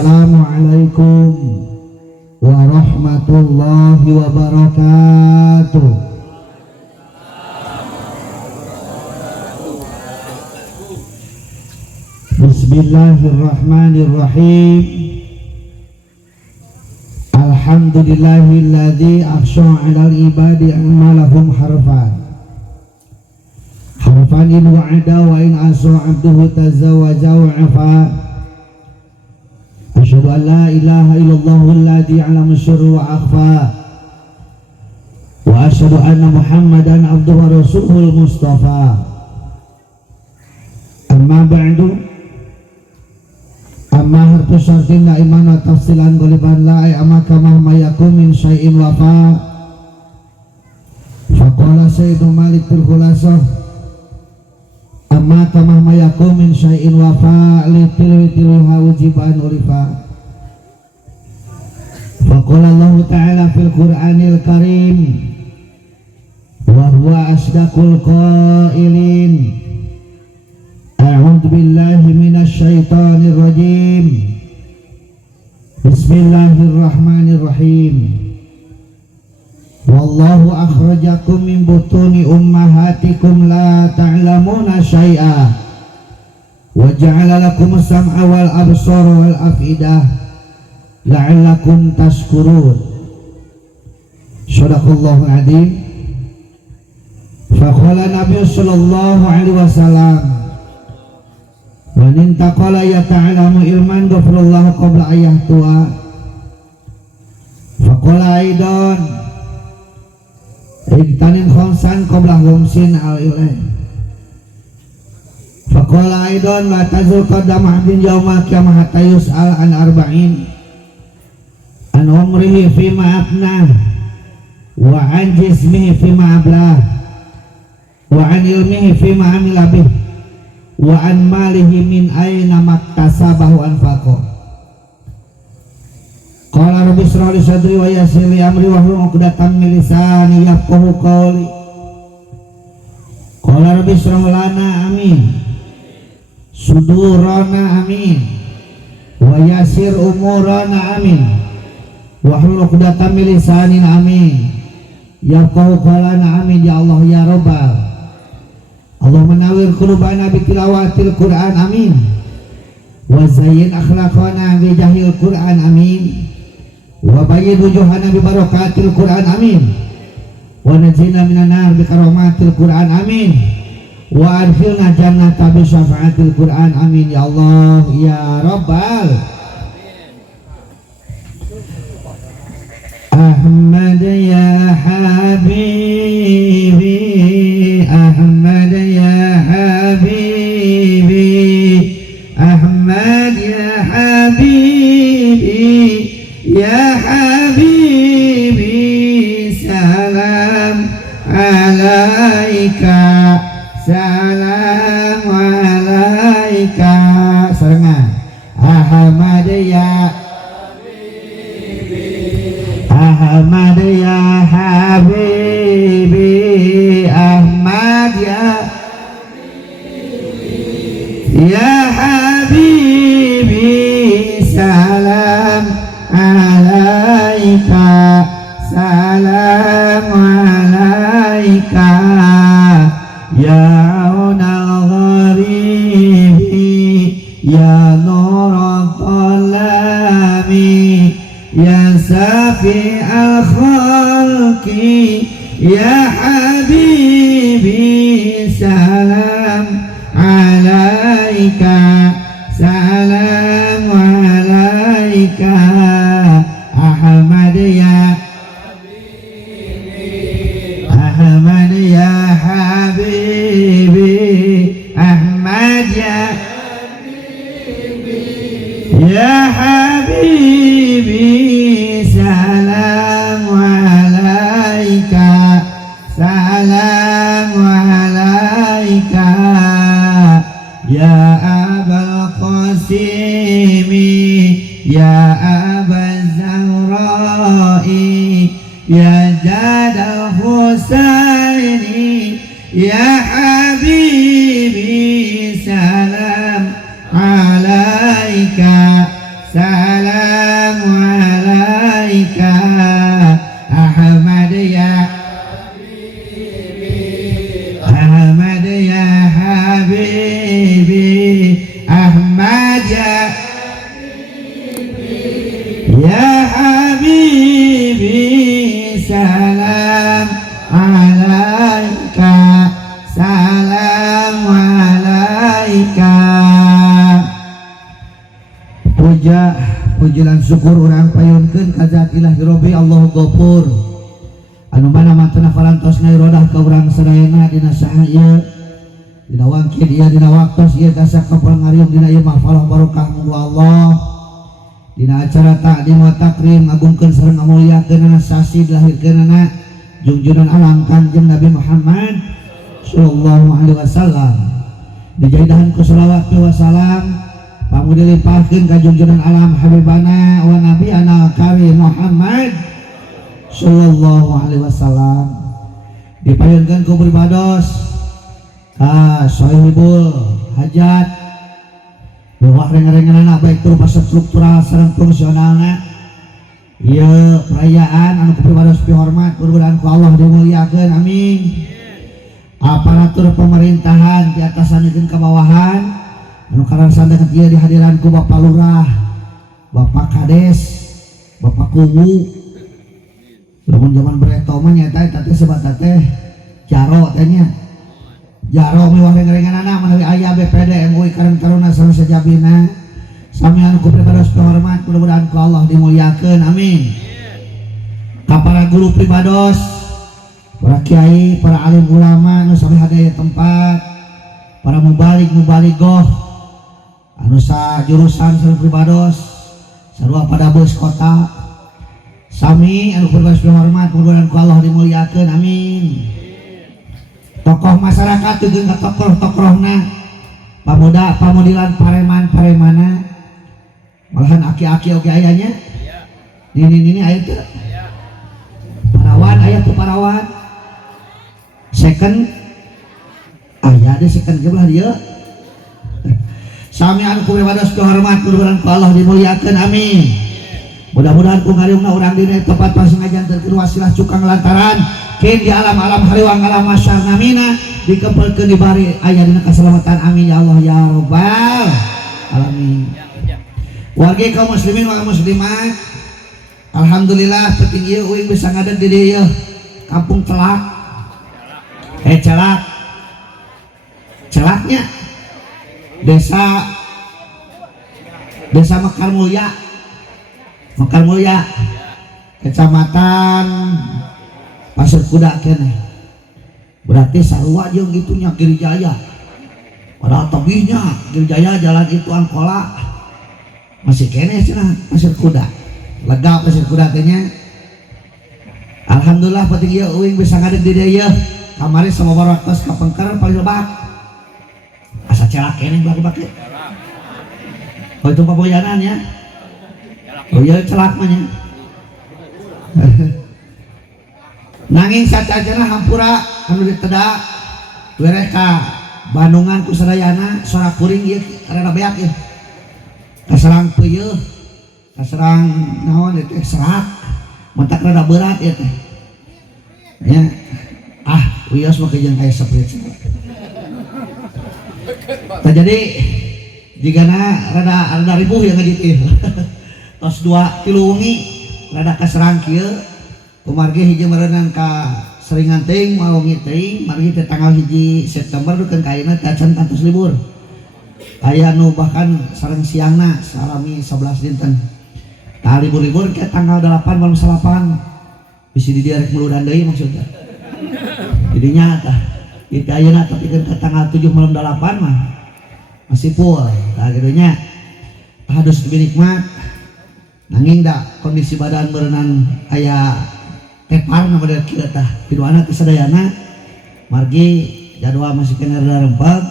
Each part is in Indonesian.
Assalamualaikum warahmatullahi wabarakatuh. Bismillahirrahmanirrahim. Alhamdulillahilladzi ahsana 'alal ibadi a'malahum harfan in wa'ada wa in asa 'abduhu tazawaja wa 'afa. Asyhadu an la ilaha illallahul ladzi 'alama sirra wa akhfa. Wa asyhadu anna Muhammadan abduhu wa rasuluhul mustafa. Amma ba'du. Amma harfu syartin la iman wa tafsilan goliban la amma kama mayakum min syai'in wafa. Faqala Sayyidu Malikul Khulasah amma kama mayakum min syai'in wafa litilha wujiban urifa. Faqala Allah ta'ala fil Qur'anil Karim wa huwa asdaqul qailin. A'udzu billahi minasy syaithanir rajim. Bismillahirrahmanirrahim. Wallahu akhrajakum min butuni ummahatikum la ta'lamuna syai'a wa ja'ala lakum as-sam'a wal absara wal afidah la'allakum tashkurun. Shadaqallahu adzim. Faqala Nabi sallallahu alaihi wasallam man intaqala yata'alamu ilman ghafirallahu qabla ayahtuha. Faqala aidan iktanin khamsan qabla humsin al-ilay. Faqala aidan la tazul qadam abdin yawma qiyamah hatta yus'al an arba'in an umrihi fima afnah wa an jismihi fima ablah wa an ilmihi fima amila bih wa an malihi min aina maktasabahu anfaqo. Qala rabbi shrah li sadri wa yassir li amri wahlul 'uqdatam min lisani yafqahu qawli. Qala rabbi shrah lana amin sudurana amin wa yassir umurana amin wahlul 'uqdatam min lisani amin yafqahu qawlana amin ya Allah ya rabbal. Allah menawir qulubana bi tilawatil Qur'an amin wa zayyin akhlaqana bi jahil Qur'an amin wa bayyid wujuhana bi barakatil Qur'an amin wa najina minan nar bi karamatil Qur'an amin wa adkhilna jannata bi syafaatil Qur'an amin ya Allah ya rabbal. Ahmad ya habibi, Ahmad ya habibi, Ahmad ya habibi, ya habibi, salam alaika, salam alaika. Serengan Ahmad ya Ahmad ya habibi, Ahmad ya habibi, salam alaika, salam alaika, ya aunal gharibi, ya nurul qalami, ya safi al-khalqi, ya habibi, salam alaika, salam alaika. Ahmad ya habibi, Ahmad ya habibi, Ahmad ya habibi, ya habibi, salam alaika, salam alaika, ya abal qasimi, ya abal zahrai, ya jadal husaini, ya habibi, salam alaika, salamu alaika Ahmad ya Ahmad ya habibi Ahmad ya habibi salam alaika salam alaika. Puji lan syukur urang payunkeun ka zat ilahi Rabbi Allahu Ghafur anu mana matana farantos ngairodah ka urang sadayana dina saha ieu dina wangkid ieu dina waktos ieu tasak kapangariung dina ieu mahfalah barokah muga Allah dina acara takdim wa takrim ngagungkeun sareng ngamuliakeun sasi dilahirkeunana junjungan alam Kanjeng Nabi Muhammad sallallahu alaihi wasallam dijaidahan ku shalawat wa salam pamudi limpahkeun ka junjungan alam habibana wa nabiyana karim Muhammad sallallahu alaihi wasallam dipayunkeun ku beribados ka sahibul hajat bahwa rengan-renganana baik berupa struktural sareng fungsionalna ieu perayaan anu kupibados pihormat mudah-mudahan ku Allah dimuliakeun amin. Aparatur pemerintahan di atasanikeun ka bawahan anu karasana ieu dihadiran ku Bapak Lurah, Bapak Kades, Bapak Kuwu. Lamun zaman bereto mah nya eta teh sebata teh jaro teh nya. Jaro mewah rengan-renganana manawi aya BPD MUI Karang Taruna sareng sajabina. Sami anu kupibados hormat mudah-mudahan ku Allah dimuliakeun amin. Ka para guru pribados, para kiai, para alim ulama anu sami hadaya tempat, para mubalik-mubaligoh anu sajurusan sareng pribados sarua pada bos kota sami anu pribados hormat mudah-mudahan ku Allah dimuliakeun amin. Tokoh masyarakat jeung ka tokoh-tokohna pamuda pamudilan pareman-paremana malahan aki-aki oge ayanya nini aya teu parawan aya teu parawan second aya deh second gebelah dia sami anu kumibados kehormat mudah-mudahan ku Allah dimuliakeun amin. Mudah-mudahan ku ngariungna urang dina tempat pasengajan terkeun wasilah cukang lantaran keun di alam-alam hariwang alam masyar namina dikempelkeun dibari aya dina kaselamatan amin ya Allah ya rabbal alamin. Warga kaum muslimin wa muslimat alhamdulillah penting ieu uing bisa ngadeg di dieu kampung Celak celaknya desa Mekar Mulya kecamatan Pasir Kuda keneh berarti sarua jeung gitunya Girijaya padahal tebihnya Girijaya jalan itu Angkola masih keneh cenah Pasir Kuda lega Pasir Kuda teh nya alhamdulillah penting ieu uing bisa ngadeg di dieu kamari sama baraktos kapengker paling lebak asa celak keneh baki-baki oh itu paboyanan ya oh iya celak mah nya nanging sacajeuna hampura anu ditedak wereh ka Bandungan ku sadayana sora kuring ieu rada beak ieu kaserang peuyeul kaserang naon ieu teh serak mentak rada berat ieu teh nya wios mah jeung aya seprit. Jadi jigana rada ribuh yang ngadieu. Tos 2 kilu wengi rada kaserang kieu. Kumargi hiji merenang ka seringan teuing mau wengi teuing, margi teh tanggal 1 September dukeun ka ayeuna teh acan kantos libur. Aya nu bahkan sareng siangna salami 11 dinten. Tah libur-libur ke tanggal 8 malam 8. Bisi di dieu rek muludan deui maksudna. Jadi nyata itu ayeuna tapi kan ke tanggal 7 malam 8 mah masih full nah gitu nya hadus dinikmat nanging da kondisi badan berenang aya tepar na model kieu tah piduana teh sadayana margi jadwal masih kena rada rempeg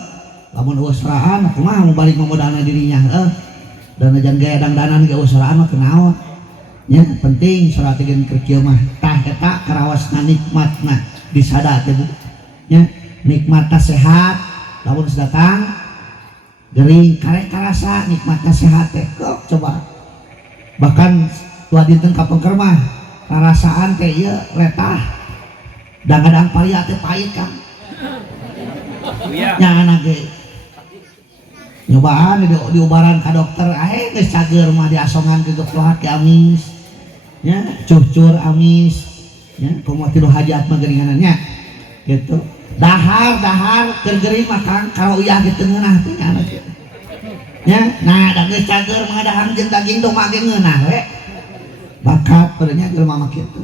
lamun usraan kumaha mau balik memodalna dirinya dan ajan gaya dangdanan ge usraan mah kenaon nya penting salat jeung keur kieu mah tah eta karawasna nikmatna disada teh nya nikmatna sehat lamun datang gering karek karasa nikmatna sehat teh kok coba bahkan tua dinten kapengker mah rasaan teh ieu letah da kadang paria teh pahit kan nya anak ge nyobaan diubaran ka dokter geus cager mah diasongan ke dokter ke amis nya cucur amis nya kumaha tilu hajat mah geuninganannya gitu dahar gergeri mah Kang kalau uyah di tengah teh nya ya nah da geus cager mah dahang jeung daging domba ge ngeunah we bakat perenya jelema mah kitu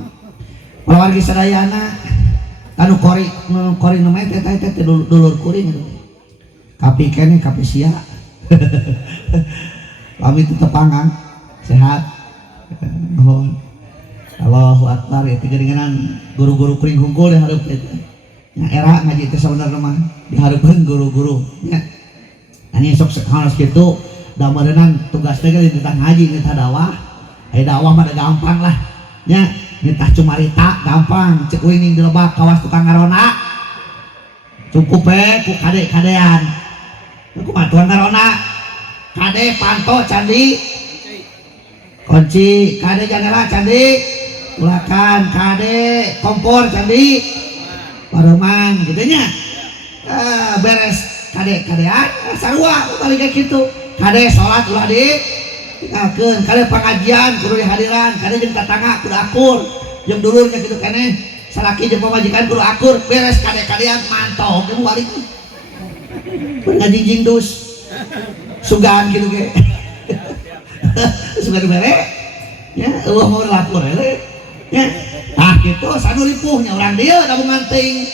pawargi sadayana anu kori nama teh dulur kuring itu kapi kene kapi sia kami tetep pangang sehat mohon Allahu Akbar itu geringanan guru-guru kuring hungkul di hareup teh nya era ngaji teh sabenerna mah dihareupeun guru-guru nya ani sok harus kitu da meureunang tugas teh di tentang ngaji nita dakwah aya dakwah mah gampang lah nya nita cumarita gampang cek uing di lebak kawas tukang ngarona cukup ku kade-kadean aku matuan karona kade panto candi kunci kade jendela candi ulakan kade kompor candi pareman gitu nya beres kade-kadean sarua balik kayak gitu kade sholat ulah di tinggalkeun kade pengajian kudu dihadiran kade jeung tatangga kudu akur jeung dulurnya gitu keneh salaki jeung pamajikan kudu akur beres kade-kadean mantau ge balik ngaji jingdus sugaan gitu ge sugan bare ya eueuh mau lapor ele ya ah gitu sanu lipuhnya urang dieu da nganting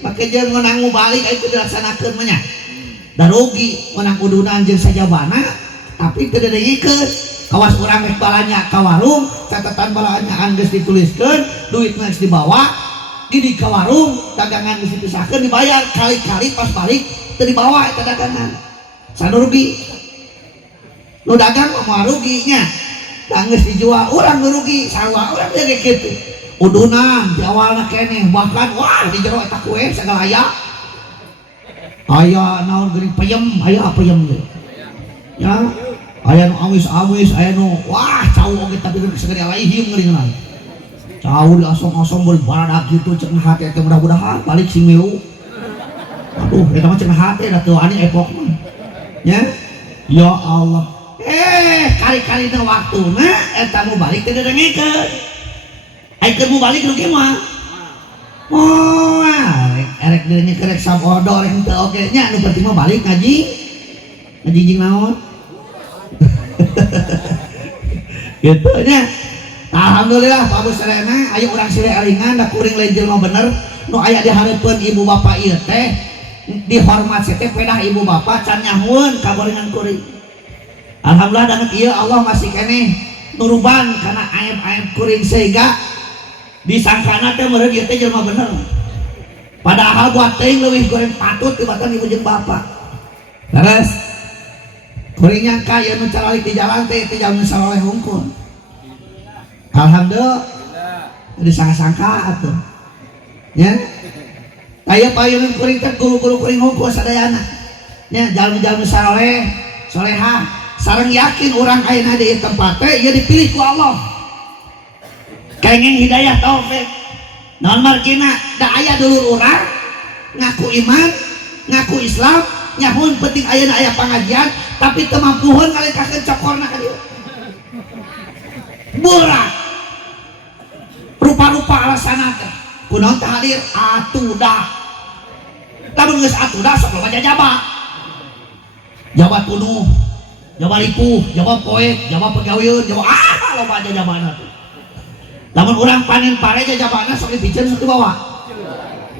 make jeung ngeunang balik itu dilaksanakeun mah nya da rugi menang kudunan jeung sajabana tapi teu dideuyikeun kawas urang rek balanya ka warung catatan balanya geus dituliskeun duitna geus dibawa gini ka warung dagangan geus dipisahkeun dibayar kali-kali pas balik teu dibawa eta dagangan sanu rugi nu dagang mah rugi nya da geus dijual urang nu rugi sarua urang teh kitu udunan di awalna keneh bahkan wah di jero eta kue segala aya aya naon geuning peyem aya peyem ge ya aya nu awis-awis aya nu wah cau oge tapi geus segede alaihim ngeuringan cau diasong-asong beureum baradak kitu cenah hate teh mudah-mudahan balik sing milu aduh eta mah cenah hate da teu ani epok mah nya ya Allah kali-kalina waktuna eta mu balik teh dengikeun ai keur mu balik rugi mah oh erek deunya kerek sabodo rek teu oge nya anu penting mah balik ngaji jeung naon gitu nya alhamdulillah Pak Bos Serena aya urang sire alingan da kuring lain jelema bener nu aya di hareupeun ibu bapa ieu teh dihormat teh pedah ibu bapa can nyahueun ka gorengan kuring alhamdulillah dengan ieu Allah masih keneh nuruban kana aib-aib kuring sehingga disangkana teh meureun ieu teh jelema bener padahal buat teuing leuwih goreng patut tibatan ibu jeung bapa terus kuring nyangka ieu nu calalik di jalan teh jalan saleh hungkul alhamdulillah disangka-sangka atuh nya aya payeunan kuring teh guru-guru kuring hungkul sadayana nya jalmi-jalmi saleh solehah sareng yakin orang ayeuna di tempat teh ieu dipilih ku Allah kenging hidayah taufik naon margina da aya dulur urang ngaku iman ngaku Islam nyahun penting ayeuna aya pangajian tapi teu mampuheun ngalengkakeun cokorna ka dieu burak rupa-rupa alasanna teh kunaon teh hadir atudah lamun geus atudah sok loba jajaba jabat kunuh jabat lipuh jabat poek jabat pegawieun jabat loba jajabana teh lamun urang panen pare jajabana sok dipiceun sok dibawa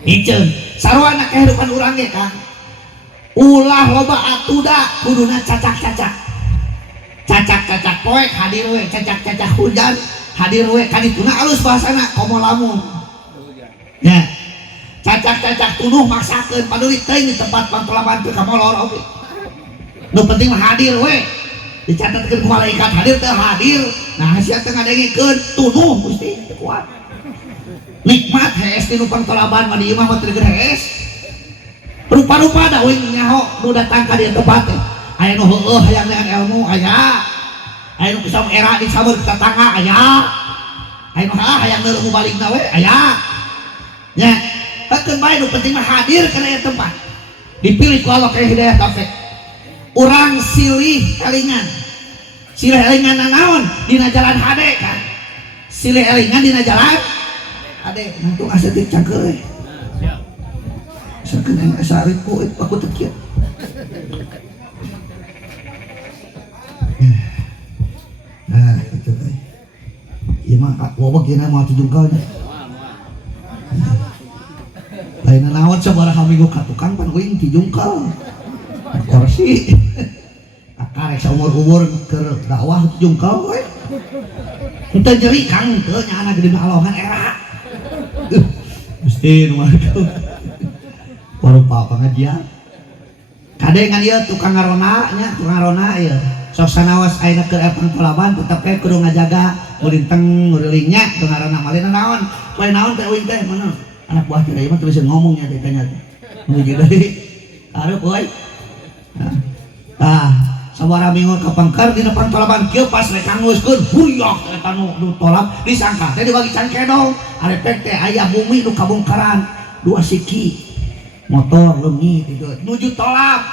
piceun sarwana kehidupan urang ge Kang ulah loba atuda kuduna cacak-cacak cacak-cacak poek hadir we cacak-cacak hujan hadir we kadituna alus bahasana komo lamun nya cacak-cacak tunuh maksakeun paduli teuing di tempat pantolaban teu ka molor oge nu penting mah hadir we dicatatkeun ku malaikat hadir teu hadir nah sia teu ngadengikeun tunuh Gusti teu kuat nikmat hees di nu pantolaban mah di imah mah teu hees rupa-rupa da uing nyaho nu datang ka dieu tempat teh aya nu heueuh hayang neangan ilmu aya aya nu kusam era di sabar tetangga aya aya nu hayang neureuh balikna we aya nya hakeun bae nu penting mah hadir kana ieu tempat dipilih ku Allah kayak hidayah taufik urang silih elingan naon dina jalan hade kan silih elingan dina jalan hade nantu asetik cangkeul sakeun aing asariku aku teu kieu nah itu teh ieu mah wobeg ieu mah tujungkalnya lain naon sabaraha minggu ka tukang pan uing tujungkal kursi akarek saumur-umur keur dakwah tujungkal we henteu jeri kang teu nya anak gede alongan era mesti nu mah parupa pengajian kadengan ieu tukang ngarona nya tukang ngarona ieu sok sanaos ayeuna keur epang palaban tetep we kudu ngajaga mulinteng ngurelingnya tukang ngarona malina naon poe naon teh uing teh mana anak buah teh mah tulisan ngomongnya teh tanya nuju deui arep poe sabaraha minggu kapangkar dina pantolaban kieu pas rek nganguskeun buyok eta nu tolap disangka teh dibagi can kedong arepek teh aya bumi nu kabongkaran 2 siki motor leungit itu nuju tolap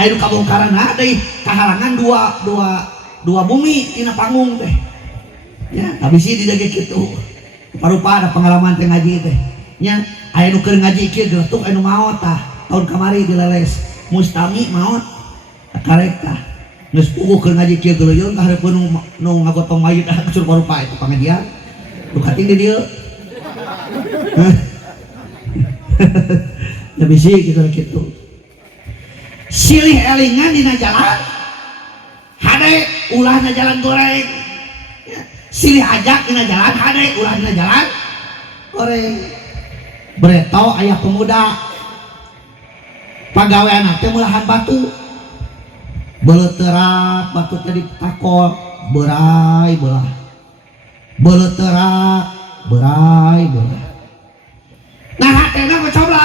aya nu kabongkaran deui kahalangan dua bumi dina panggung teh ya abisi di dage kitu parupa ada pengalaman teh ngaji teh nya aya nu keur ngaji kieu geutuk aya nu maot tah tahun kamari dileles mustami maot karek tah geus puguh keur ngaji kieu geuleung ka hareupeun nu ngagotong mayit keur parupa itu pangajian nu kating di dieu ya bisi gitu silih elingan dina jalan hade ulah na jalan goreng silih ajak dina jalan hade ulah dina jalan goreng bereto aya pemuda pagawean teh mulahan batu beleuterak batu teh ditakol berai belah beleuterak berai belah nah hatena coba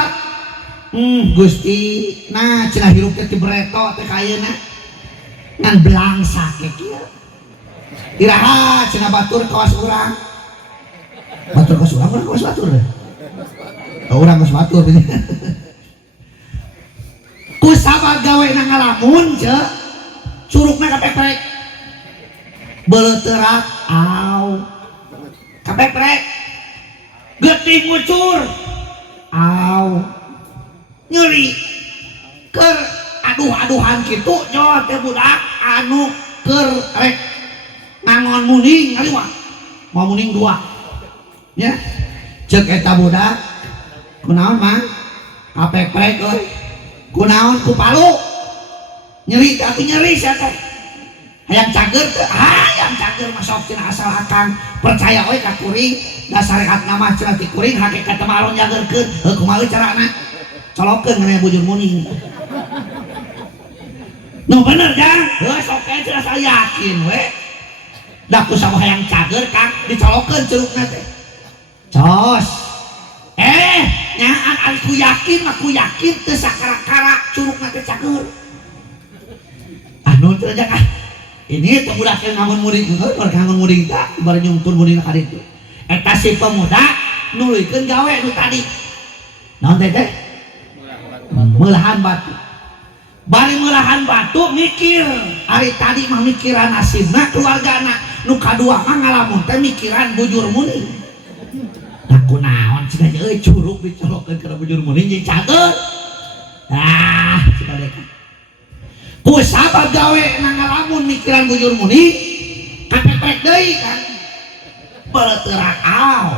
Gusti nah cenah hirup teh bereto teh kayeuna ngan belang sake kieu iraha cenah batur kawas urang kawas batur urang kawas batur ku sabab gawe na ngalamun ce curugna kapeprek beleuterak aw kapeprek getih ngucur aw nyeri keur aduh-aduhan kitu nyawa teh budak anu keur rek ngangon muning ngaliwat mau muning 2 nya ceuk eta budak kunaon mang kapeprek euy kunaon ku palu nyeri tapi nyeri sia teh hayang cager teh hayang cager mah sok cenah asal akang percaya we ka kuring da syariat nama cenah ti kuring hakikat mah alon jagerkeun heuh kumaha carana colokeun ngana bujur muning nu bener jang heuh sok teh cenah saya yakin we da ku saha hayang cager kang dicolokeun cerukna teh cos nyaan aku yakin teu sakara-kara curugna teh cager anu teh jangan ini teh budak teh ngangun muring keur ngangun muring tah ibarat nyungtun muring ka ditu eta si pemuda nuluykeun gawe nu tadi naon teh meulahan batu bari meulahan batu mikir ari tadi mah mikiran nasibna keluargana nu kadua mah ngalamun teh mikiran bujur muning nah kunaon cenah euy curug dicolokeun kana bujur muning jeung cager cibadeka ku sabab gawe na ngalamun mikiran bujur muning kapeprek deui kan beleuterak aw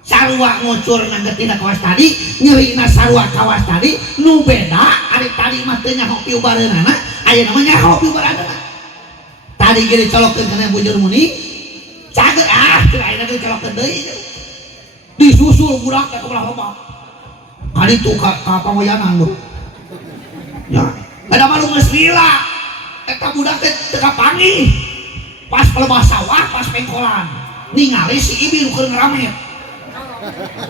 sarua ngucur na getina kawas tadi nyerina sarua kawas tadi nu beda ari tadi mah teu nyaho piubareunana ayeuna mah nyaho piubareunana tadi ge dicolokeun kana bujur muning cager cenah ayeuna dicolokeun deui disusul budak teh ka belah loba kali itu ka pamoyanan bro ya ada malu geus lila eta budak teh teu kapanggih pas pelebah sawah pas pengkolan ningali si ibi nu keur ngeramet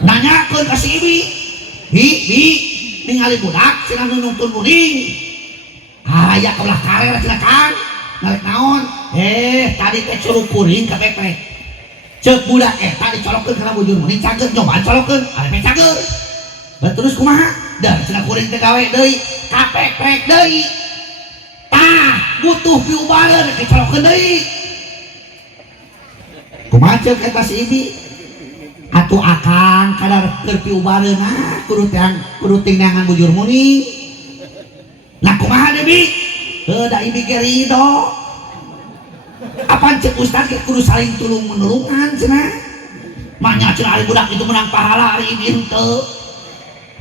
nanyakeun ka si ibi bi ningali budak cenah nu nuntun muning aya ka belah karer cenah kang ngarek naon tadi teh suruh kuring ka peprek ceuk budak eta dicolokkeun kana bujur meuning cager nyobaan colokkeun are cager terus kumaha dah cenah kuring teh gawe deui ka peprek deui tah butuh piubareun dicolokkeun deui kumaha ceuk eta si Ibi atuh akang kadar keur piubareunna kudu tingangan bujur meuning nah kumaha deui Bi da Ibi ge ridho apaan cek ustad ke kudu saling tulung menulungan cenah manya cenah ari budak itu menang pahala ari Ibi henteu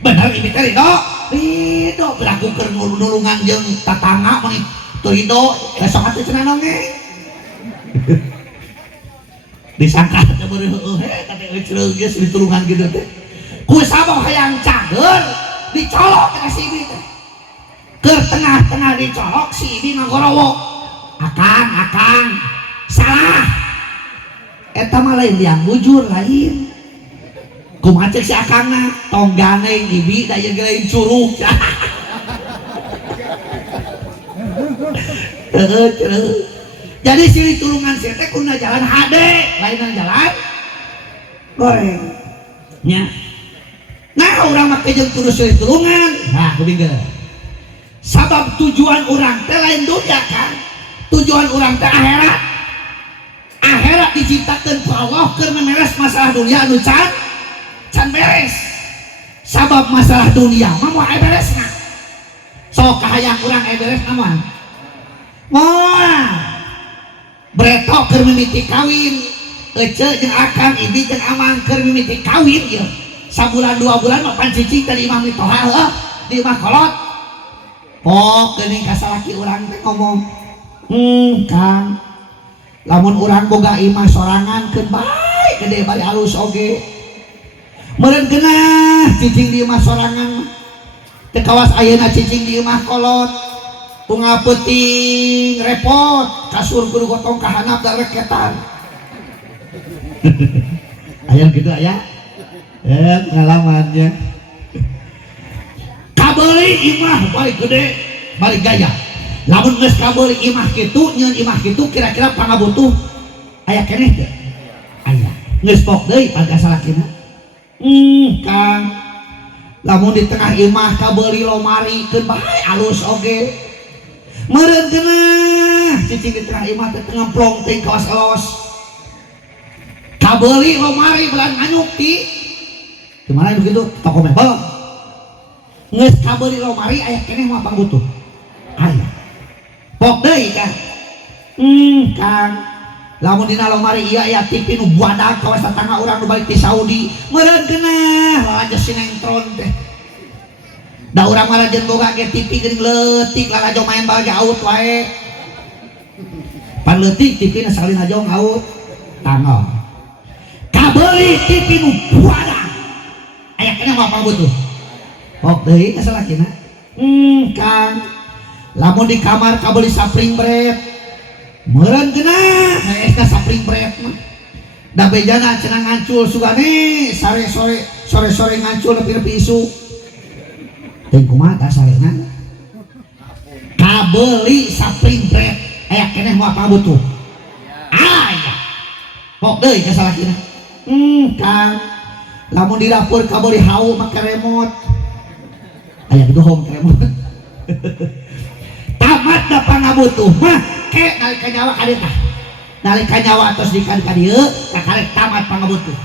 bener Ibi teh ridho berlaku keur nulungan jeung tatangga mun teu ridho besok atuh cenah nongeng disangka teh beureuh kata ceuleuh geus ditulungan kitu teh ku sabab hayang cager dicolok ka si Ibi teh keur tengah-tengah dicolok si Ibi ngagorowo akang salah eta mah lain yang bujur lain kumaha ceuk si akangna tong ganeng Ibi da ieu lain curug jadi silih tulungan sia teh kudu jalan hade lain jalan goreng nya nah urang make jeung kudu silih tulungan nah kudu sabab tujuan urang teh lain dunia kan tujuan orang teh akhirat diciptakeun ku Allah keur memeres masalah dunia anu can beres sabab masalah dunia mah moal beresna sok kahayang urang beres aman moal bretok keur mimiti kawin ece jeung akang Ibi jeung amang keur mimiti kawin ieu sabulan 2 bulan mah pan cicing teh di imah mitoha heuh di imah kolot geuning ka salaki urang teh ngomong Kang lamun urang boga imah sorangan keun bae gede bari alus oge meureun geunah cicing di imah sorangan teu kawas ayeuna cicing di imah kolot bunga peuting repot kasur kudu gotong ka handap da reketan aya kitu aya pengalamannya kabeuli imah bari gede bari gaya lamun geus kabeuli imah kitu nyeun imah kitu kira-kira pangabutuh aya keneh teu aya geus pok deui pada salakina Kang lamun di tengah imah kabeuli lomari keun bae alus oge meureun geunah cicing di tengah imah teh ngemplong teuing kawas elos kabeuli lomari belan nganyuk ti gimana begitu toko mebel geus kabeuli lomari aya keneh mah pangabutuh aya pok deui kan Kang lamun dina lomari ieu aya TV nu buadag kawas tetangga urang nu balik ti Saudi meureun geunah lalajo sinetron teh da urang mah lajeun boga ge TV geuning leutik lalajo main bal ge out wae pan leutik TV na sakali najong out tanggal kabeuli TV nu buadag aya keneh mah pangabutuh pok deui ka salakina Kang lamun di kamar kabeuli sapring bret meureun geunah eta sapring bret mah da bejana cenah ngancul sugane sore ngancul nepi isu teh kumaha tah sarena kabeuli sapring bret aya keneh moal pangabutuh aya pok deui ka salakina Kang lamun di dapur kabeuli hau make remote aya kitu home remote tamat da pangabutuh mah ke nalika nyawa ka dieu tah nalika nyawa tos dikali ka dieu kakarek tamat pangabutuh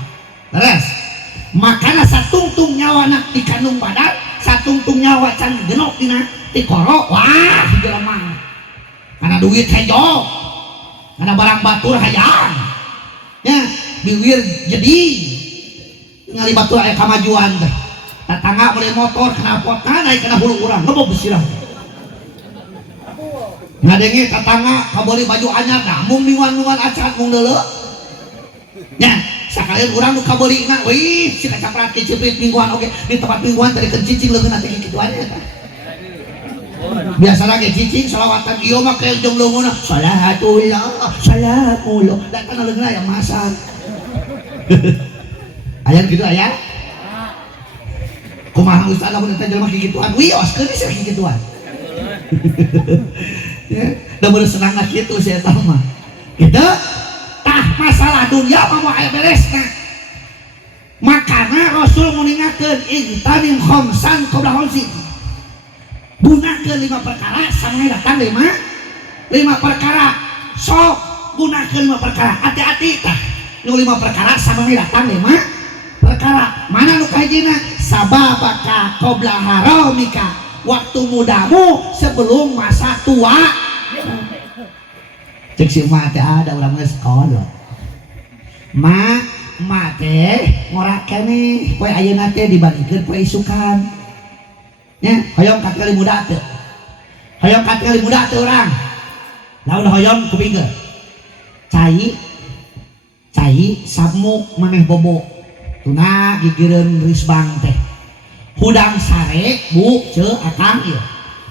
beres makana satungtung nyawa nak dikandung badan satungtung nyawa can genok dina ti koro wah jelema kana duit hejo kana barang batur hayang nya biwir jadi ngali batur aya kamajuan teh tatangga beli motor kenapa naik kena hulu urang leuweung besirah ngadenge tetangga kabeuli baju anyar dah mung mingguan acan mung deuleu nya sakalian urang nu kabeulina wih si kacaprat ke ceprit mingguan oge di tempat mingguan tadi kencicing leungeunna teh kitu aya eta biasa lagi cicing selawatan ieu mah kayak jeung leungeunna salatullah da kana leungeunna yang masan aya kitu aya kumaha ustaz lamun eta jelema kikituan wios keun sih kikituan Ya, udah bersenang gitu saya tahu mah. Gitu. Tah masalah dunia mah mau aya beresna. Makana Rasul mengingatkan igtanim khamsan qabla khamsin. Gunakeun 5 perkara sampai datang 5 perkara. Sok gunakeun 5 perkara. Hati-hati tah. Nu 5 perkara sampai datang 5 perkara. Mana nu kahijina? Sababaka qabla haramika. Waktu mudamu sebelum masa tua. Cek si mak teh ada urang geus sekolah. Mak teh ngorak keneh poe ayeuna teh dibandingkeun poe isukan. Nya, hoyong katingali muda teh. Hoyong katingali muda teh urang. Lamun hoyong kupingkeun. Cai sabmuk maneh bobo. Tuna gigireun risbang teh. Hudang sare bu ce akang ieu.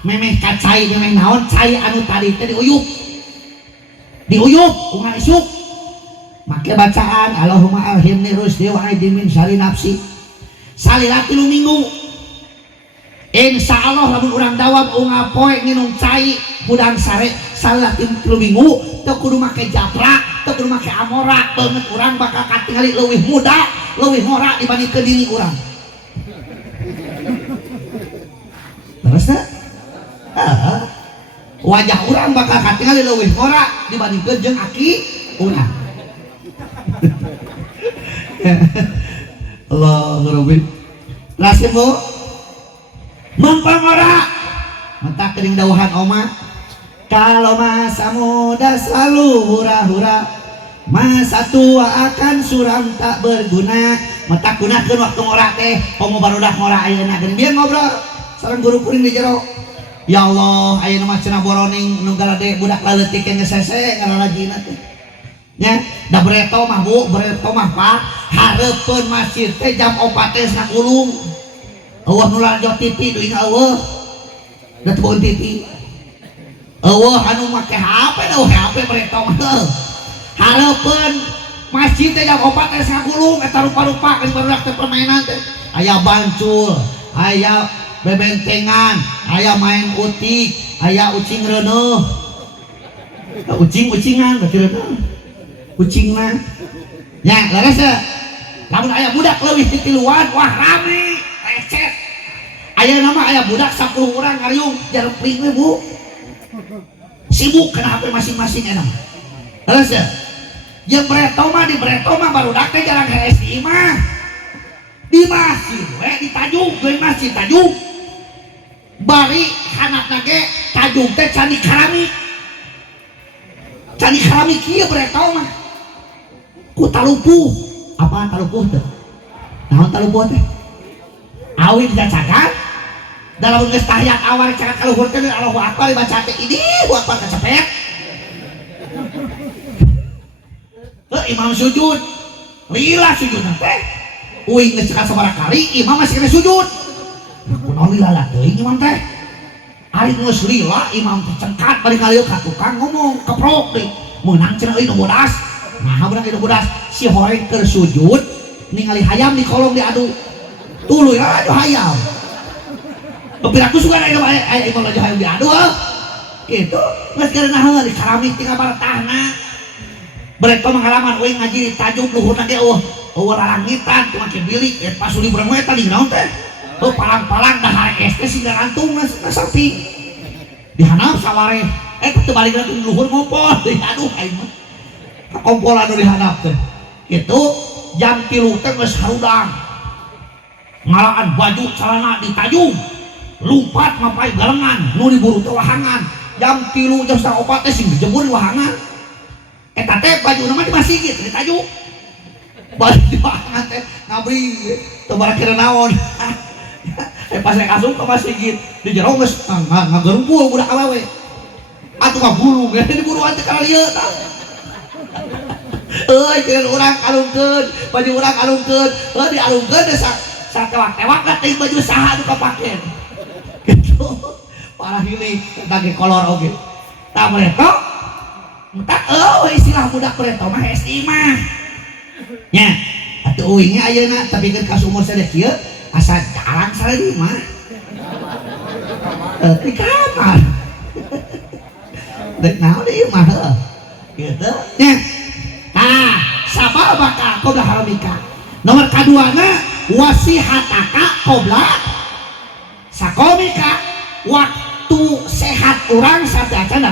Memeh ka cai memeh naon cai anu tadi teh diuyup ungal isuk. Make bacaan Allahumma alhimni rusdi wa aidin min syarri nafsi. Salila 3 minggu. Insyaallah lamun urang dawam ungal poe nginum cai hudang sare salila 3 minggu teu kudu make japrak, teu kudu make amora, beungeut urang bakal katingali leuwih muda, leuwih ngora dibandingkeun diri urang. Terus teh? Wajah urang bakal katingali leuwih ngora dibandingkeun jeung aki urang. Allahu Rabbi. Langsung Bu. Mempangora. Mata kering dauhan oma. Kalau masa muda selalu hura-hura, masa tua akan suram tak berguna. Mata gunakeun waktu ngora teh, komo barudak ngora ayeuna geuning biar ngobrol. Sareng guru kuring di jero. Ya Allah, ayeuna mah cenah boroning nu galade budak leutik yang ngesese ngalalajina teh. Nya, da bereto mah Bu, bereto mah Pak, hareupeun masjid teh jam 4 teh sak ulung. Eueuh nu lanjut TV duing eueuh. Da teu boeun TV. Eueuh anu make HP da HP bereto mah. Hareupeun masjid teh jam 4 teh sak ulung eta rupa-rupa geus barudak teh permainan teh. Aya bancul, aya bebentengan, aya main utik, aya ucing reuneuh. Ucing-ucingan berarti reuneuh. Kucing mah nya leres ya lamun aya budak leuwih ti tiluan wah rame recet ayeuna mah aya budak 10 urang ngariung jarempling we Bu sibuk kena HP masing-masing enak leres ya jeung bereto mah barudak teh jarang heres di imah di masjid we di Tajung di masjid Tajung bari hanapna ge Tajung teh candi keramik ieu bereto mah ku talupuh apa talupuh teh naon talupuh teh awi dicacakan dalam geus tahiyat awal cacat kaluhur teh Allahu akbar dibaca teh ini buat apa kecepet imam sujud lila sujud teh uing geus cacat sabaraha kali imam masih kena sujud kunaon lila teuing imam teh ari geus lila imam tercengkat bari ngalieu ka tukang ngomong keprok deui meunang cenah euy nu bodas. Nah, benar itu budak si horeng tersujud ningali hayam di kolong diadu tuluy aduh hayam kepiraku suka ada imam lagi hayam diadu gitu geus karena naon di karamik tinggal baratahna bereto mangalaman euy ngaji di Tajung luhurna ge eueuh lalangitan teu make bilik pas uli urang we tadi naon teh palang-palang dahar es teh siga rantung samping di handap saware teu balik teh luhur ngompol aduh aing mah kompolan nu dihandap teh kitu jam 3 teh geus harudang ngalaan baju celana di Tajung lumpat mapai galengan nu diburu teh wahangan jam 3 jam 4 teh sing dijemur di wahangan eta teh bajuna mah di masjid di Tajung balik di wahangan teh ngabri teu barakira naon pas rek asup ka masjid di jero geus ngagerumpul budak awewe atuh mah gulung ge diburuan teh kana lieu tah kira orang alungkeun baju orang alungkeun dialungkeun deh satewak-tewak teh baju saha nu kapakeun gitu parah hilik tage kolor oge tah bereto entak istilah budak bereto mah SI mah nya atuh uing ayeuna tapi keur ka umur sadek kieu asa jarang saladi mah di kamar Rek naon ieu mah gitu nya. Nah sabab bakal qabla haramika. Nomor kaduana wasihataka qabla sakomika, waktu sehat orang saat acan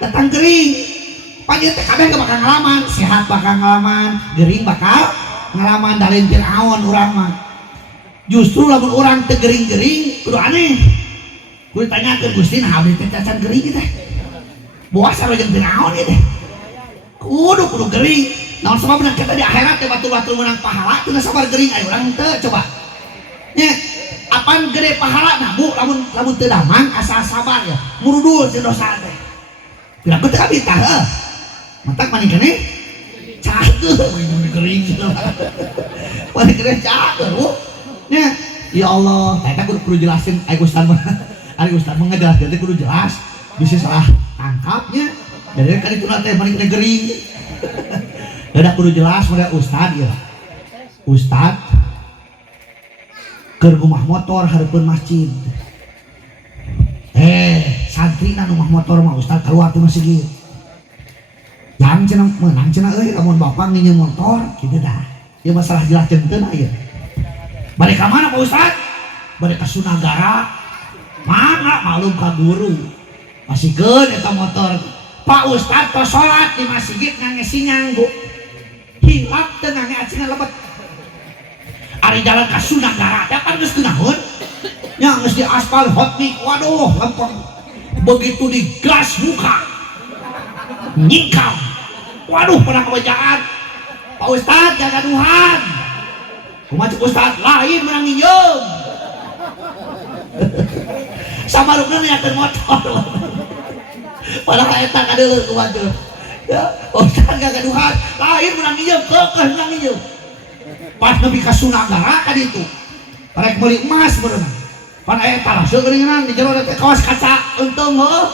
datang gering. Panjang teh kabeh bakal ngalaman, sehat bakal ngalaman, gering bakal ngalaman dalin Firaun urang mah. Justru lamun urang teu gering-gering kudu aneh. Kudu tanyakeun Gusti naon teh cacan gering teh. Boas sareng Firaun ieu teh. Kudu gering. Naon sababna kita di akhirat teh batul-batul menang pahala teu sabar gering aya urang teu coba. Nya apaan gede pahala namu lamun teu damang asa sabar ya murudul si dosa teh. Bila teu kabita heuh. Mantak mani keneh cager gering. Mani keneh cager nya. Ya Allah, eta kudu jelasin aya Ustaz mah. Ari Ustaz mah ngajelaskeun teh kudu jelas. Bisa salah tangkapnya. Jadi kan itu teh mani keneh gering. Dadak kudu jelas pada Ustaz ya. Ustaz keur rumah motor hareupeun masjid. Santrina rumah motor mah Ustaz keluar ti masjid. Yang cenah meunang cenah euy lamun bapak nginjem motor kitu dah. Ieu masalah jelas centeun aya. Balik ka mana Pak Ustaz? Balik ka Sunagara. Mana malum ka guru. Pasikeun eta motor. Pak Ustaz tos salat di masjid ngangesi nyanggu. Hilap teu ngange acina lebet. Ari jalan ka Sunagara teh kan geus kunaon? Nya geus di aspal hot mix. Waduh, lempeng. Begitu digas muka. Nyingkam. Waduh, pernah kebajaan. Pak Ustaz jaga Tuhan. Kumaha cek Ustaz lain menang nginjem. Samarupna niakeun motor. Padahal eta kadeuleur kumaha. Ya, Ustaz jaga Tuhan lain menang nginjem, keukeuh menang nginjem. Pas nepi ka Sunagara ka ditu. Rek meuli emas beurang. Pan aya talaseu geuningan di jero teh kawas kaca untung heuh.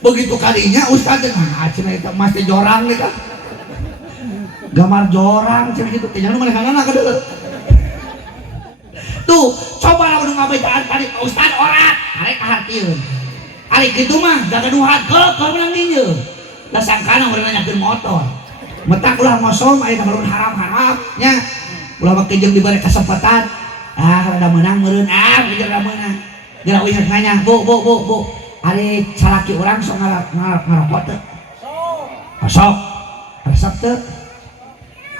Begitu kalinya Ustaz dengan acina eta emas teh jorang nih kan. Gambar jorang cenah kitu teh nya manehanana kadeuleur. Tuh, coba lamun ngabejaan tadi Pak Ustaz orat, arek kahartieun. Ari kitu mah jaga Tuhan keukeuh menang nginjem. Da sangkana urang nanyakeun motor. Metak ulah ngosong aya kabarun haram-haram nya. Ulah make jeung dibere kesempatan. Rada menang meureun bener rada menang. Geura uyah nanya, Bu. Ari salaki urang sok ngarokok teu? Sok. Resep teu?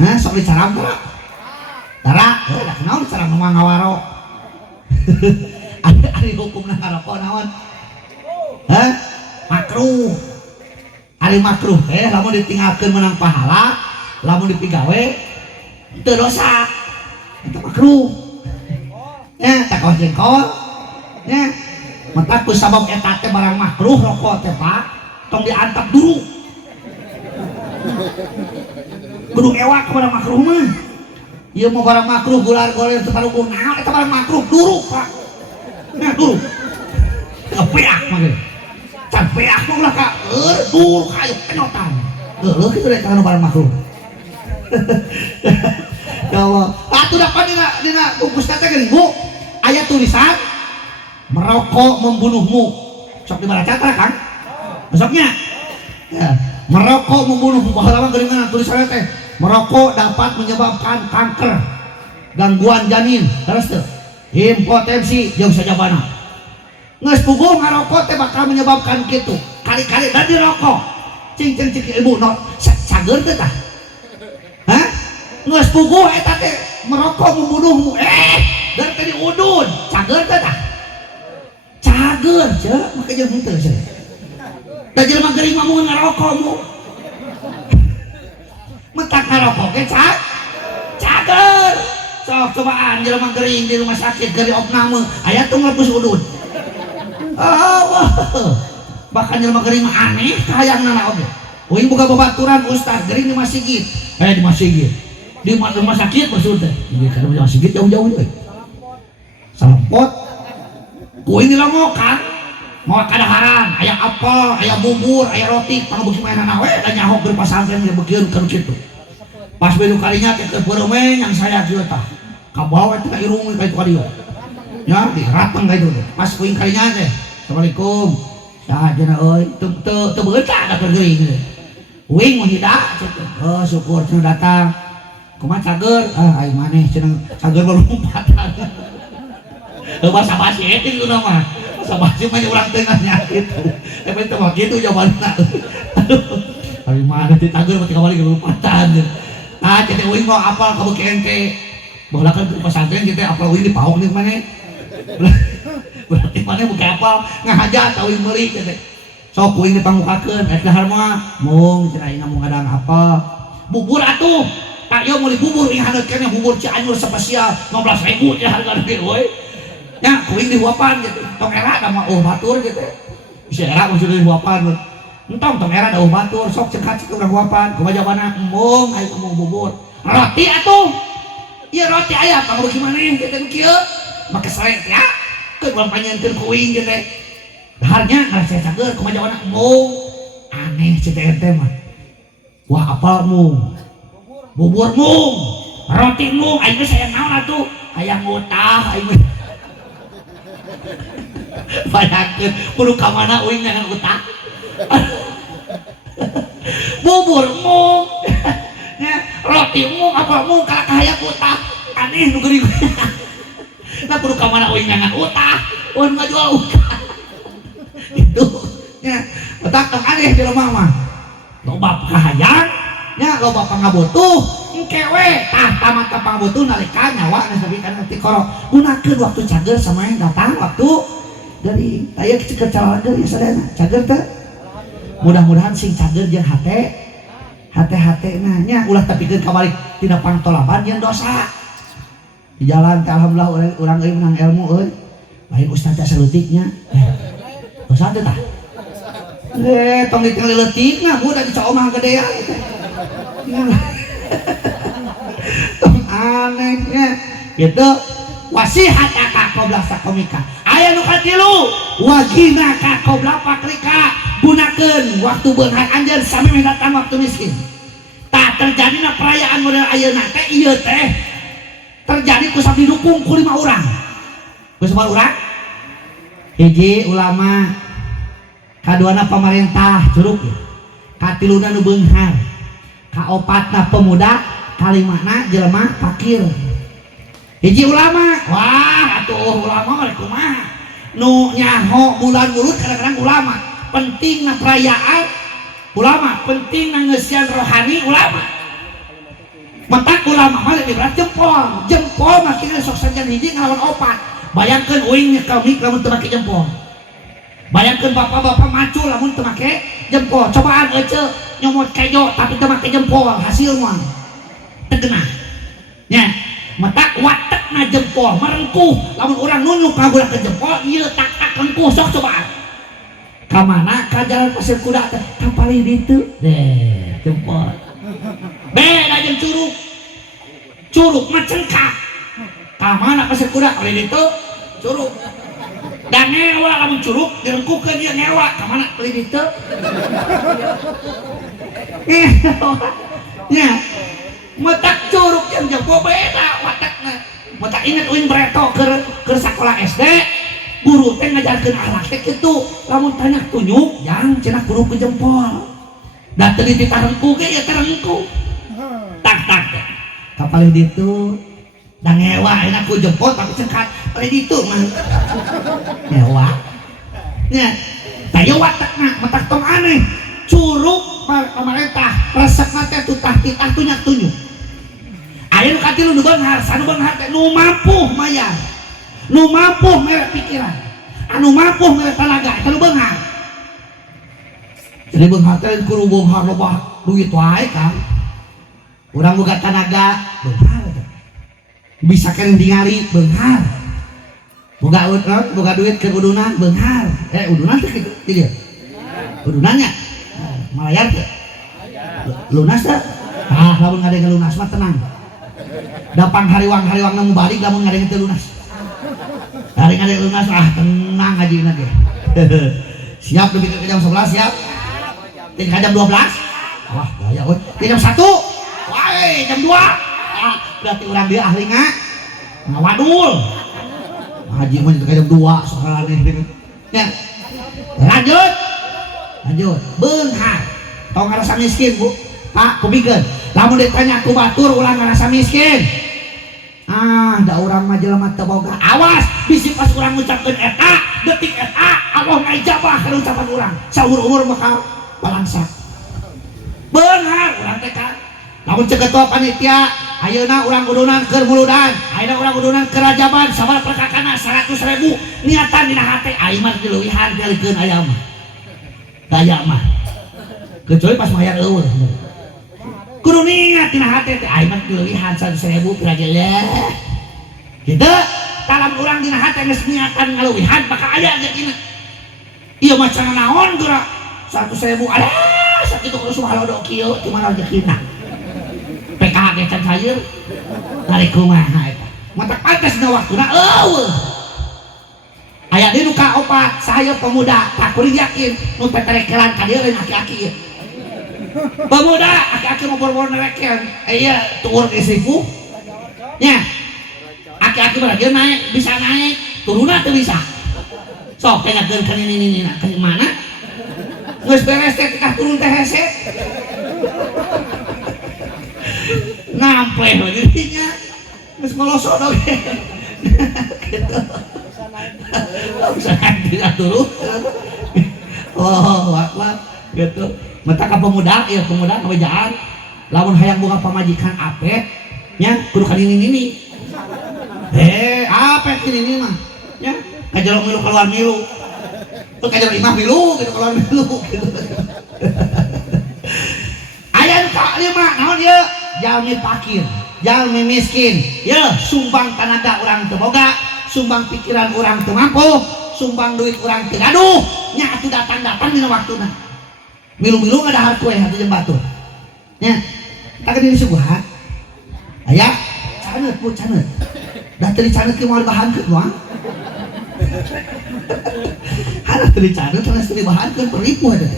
Hah, sok dicaram teu? Tara, da naon dicaram mah ngawaro. Ari hukumna ngarokok naon? Hah? Makruh. Ari makruh teh lamun ditinggalkeun menang pahala, lamun dipigawe teu dosa. Eta makruh. Nya tak kawas jengkol. Nya mentak ku sabab eta teh barang makruh rokok teh Pak, tong diantep dulu. Kudu ewak ka barang makruh mah. Ieu mah barang makruh gular-gular teu paruguh naon eta barang makruh dulu Pak. Nah dulu. Kepeak mah ge. Can peak mah ulah ka dulu kayu kenyotan. Heuh kitu rek kana barang makruh. Ya Allah. Atuh dapat dina bungkus teh geuning Bu. Aya tulisan merokok membunuhmu. Sok dibaca tah Kang? Besoknya. Ya, merokok membunuhmu. Baheula mah geuningan tulisanna teh merokok dapat menyebabkan kanker, gangguan janin, terus teu impotensi jeung sajabana. Geus puguh ngarokok teh bakal menyebabkan kitu. Kali-kali dan dirokok. Cing ibu no cager teh tah. Hah? Geus puguh eta teh merokok membunuhmu. Dari tadi udun, cager teh tah. Cager, cek, maka jeung henteu cek. Da jelema geuring mah mun ngarokok mu. Mentak ngarokok ge cager. Sok cobaan jelema geuring di rumah sakit keur diopname, aya tong lepus udun. Allah. Bahkan jelema geuring mah aneh kahayangna oge. Uing boga babaturan Ustaz geuring di masjid. Di masjid. Di rumah sakit maksud teh. Di rumah sakit jauh-jauh euy. Salempot kuing dilomokan mau kadaharan aya apel, aya bubur, aya roti pangabeuki mainan we da nyaho keur pasantren ge beukeun keur kitu. Pas belu kalinya teh keur peureum yang saya kieu tah. Kabawa teh ka irung ka itu kadieu. Ya, di rateng ka itu. Pas kuing kalinya teh. Assalamualaikum. tah cenah euy teu beuntak da geuring uing mun hida oh syukur cenah datang kumaha cager aing maneh cenah cager lompatan bahasa basi itu nama bahasa basi mah urang teu nanya kitu tapi teu mah kitu jawabanna ari mana teh cager mah kamari lompatan cenah uing mah apal kabeukeun teh baheula kan ku pasantren kitu apal uing dipaok nih maneh berarti mana buka apal ngahajat tau yang beli gitu sok uing dipangukakeun dahar mah mung cenah aing mung ngadang apal bubur atuh tak yo meuli bubur ing haneukeun bubur Cianjur spesial 15.000 ya harga ge euy nya uing dihuapan gitu tong era da mah batur gitu si era mah sudah dihuapan entong tong era da batur sok cekat cek urang huapan kumaha jawabanna mung aing mung bubur roti atuh ieu roti aya pangrugi maneh kitu kieu make sare ya ke belum panjangkeun ku uing ge teh daharnya ngarasa cager kumaha jawabanna mung aneh cete teh mah wah apal mung bubur mung roti mung aing geus sayang naon atuh hayang utah aing bayakeun kudu ka mana uing ngan utah bubur mung nya roti mung apa mung kalak hayang utah aneh nu geuring nah kudu ka mana uing ngan utah ulun ngajual utah itu nya otak tong aneh di rumah mah loba kahayang nya loba pangabutuh engkewe tah tamat ka pangabutuh nalika nyawa geus nepi kana ti korok gunakeun waktu cager samae datang waktu dari aya kecelakaan deui sadayana cager teh mudah-mudahan sing cager jeung hate nya ulah tapikeun ka balik tina pantolaban jeung dosa di jalan teh alhamdulillah urang euy menang ilmu euy lain ustaz teh salutiknya dosa teh tah tong ditinggali leutikna budak dicaomah gede ya tong anehnya gitu wasihataka qabla sakomika aya nu katilu waginaka qabla fakrika gunakeun waktu beunghar anjeun sami datang waktu miskin tak terjadina perayaan model ayeuna teh ieu teh terjadi ku sabdi dukung ku 5 urang ku sabaraha urang hiji ulama kaduana pamarentah curug katiluna nu beunghar kaopatna pemuda kalimana jelema fakir hiji ulama wah atuh ulama mah kumaha nu nyaho bulan mulut kadang-kadang ulama pentingna perayaan ulama pentingna ngeusian rohani ulama matak ulama mah lebih berat jempol mah kira sok sajan hiji ngalawan opat bayangkeun uing kami lamun teu make jempol bayangkeun bapak-bapak macu lamun teu make jempol cobaan ece nyomot kejo tapi teu make jempol hasil mah teu geunah nya matak watekna jempol merengkuh lamun urang nunjuk kagulah ke jempol ieu tak rengkuh sok cobaan ka mana ka jalan pasir kuda teh kapali ditu deh jempol beda jeung curug mah cengkak ka mana pasir kuda kali ditu curug dan ngewa lamun curug direngkuhkeun ieu ngewa ka mana kali ditu nya metak curug jeung jempol beda watakna metak inget uing bereto keur sakola SD guru teh ngajarkeun anak teh kitu lamun tanya tunjuk yang cenah kudu ke jempol da teu ditarengku ge ya tarengku tak kapal ditu da ngewa enak ku jempol tapi cengkat palih ditu mah ngewa nya taya watakna metak tong aneh curug pemerintah resepna teh tutah-titah tunyak-tunjuk aya nu katilu nu beunghar sanu beunghar teh nu mampu mayar nu mampu mere pikiran anu mampu mere talaga eta nu beunghar jadi beunghar teh kudu beunghar loba duit wae kan urang boga tanaga beunghar bisa keren ningali beunghar boga duit ke udunan beunghar udunan teh kitu dieu udunannya malayar teh lunas teh lamun ngadenge lunas mah tenang dapang hariwang nang balik lamun ngadenge teh lunas hari ngadenge lunas tenang aja ge siap lebih ke jam 11 siap ke jam 12 wah gaya euy ke jam 1 wae jam 2 berarti urang dia ahli ngawadul haji mah ke jam 2 soalnya nya Lanjut. Beunghar. Tong ngarasa miskin, Bu. Pak, kupikeun. Lamun ditanya ku batur ulah ngarasa miskin. Da urang mah jelema teu boga. Awas, bisi pas urang ngucapkeun eta, detik eta Allah ngajabah kana ucapan urang. Saumur-umur bakal balangsak. Beunghar urang teh kan. Lamun ceuk ketua panitia, ayeuna urang kudunan keur muludan, ayeuna urang kudunan keur rajaban, sabaraha perkakana 100.000 niatan dina hate aing mah dileuwihan galikeun aya mah. Daya mah. Kecuali pas mayar eueuh. Kudu niat dina hate teh aing mah dileuwihan 100.000 piragele. Kitu, dalam urang dina hate geus niatan ngaleuwihan maka aya rezekina. Ieu mah cenah naon geura 100.000 alah sakitu kudu suhalodok kieu di mana rezekina. PKH gecan sayur dari kumaha eta mata pantes na waktuna eueuh aya di nu kaopat saya pemuda tak kuring yakin nu teterekelan ka dieu lain aki-aki ieu pemuda aki-aki mau bor-bor nerekeun ieu tuur ge sifu nya aki-aki mah dia naik bisa naik turunna teu bisa sok tengakeun ka nini ka mana geus beres teh teh turun teh hese nampleh lagi nya geus ngolosot oge gitu bisa naik tidak turun waklah gitu mata ka pemuda ya pemuda kabejaan lamun hayang boga pamajikan apet nya kudu ka nini apet nini mah nya kajero milu keluar milu tuh kajero imah milu gitu keluar milu gitu aya nu ka lima naon ieu jalmi fakir, jalmi miskin, ya sumbang tenaga orang teu boga, sumbang pikiran orang teu mampu, sumbang duit orang teu gaduh, nya atuh datang-datang dina waktuna. Milu-milu ngadahar kue atuh jeung batur. Nya, kita kan disuguhan. Aya, caneut Bu, caneut. Da teu dicaneut ke moal bahankeun doang. Hana teu dicaneut, hana teu dibahankeun peripu ada.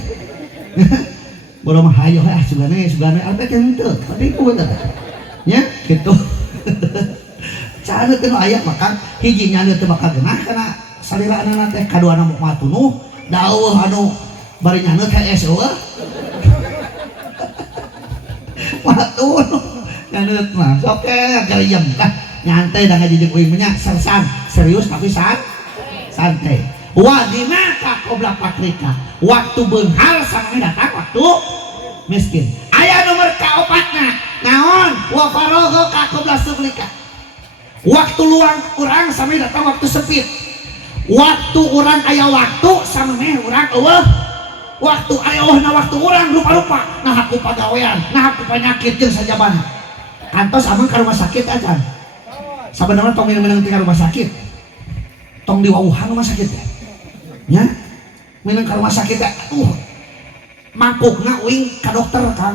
Bodoh mah hayo sugane arep teh henteu penipu eta nya kitu caneut teh nu aya makan hiji nyaneut teh bakal genah kana saliraana teh kaduana mah matunuh daweuh anu bari nyaneut hees eueuh matunuh nyaneut mah sok teh gariem kah nyantai da ngajijing uing nya sersan serius tapi santai wadina ka qobla pakrika waktu beunghar sampai datang waktu miskin aya nomor kaopatna naon wa faragha ka qobla sublika waktu luang urang sampai datang waktu sempit waktu urang aya waktu sampai urang eueuh waktu aya na waktu urang rupa-rupa nah aku pagawean nah aku penyakit jeung sajabana kantos amang ka rumah sakit aja sabenerna tong minang ti rumah sakit tong diwauhan rumah sakit nya minang ke rumah sakit mangkukna uing ka dokter kan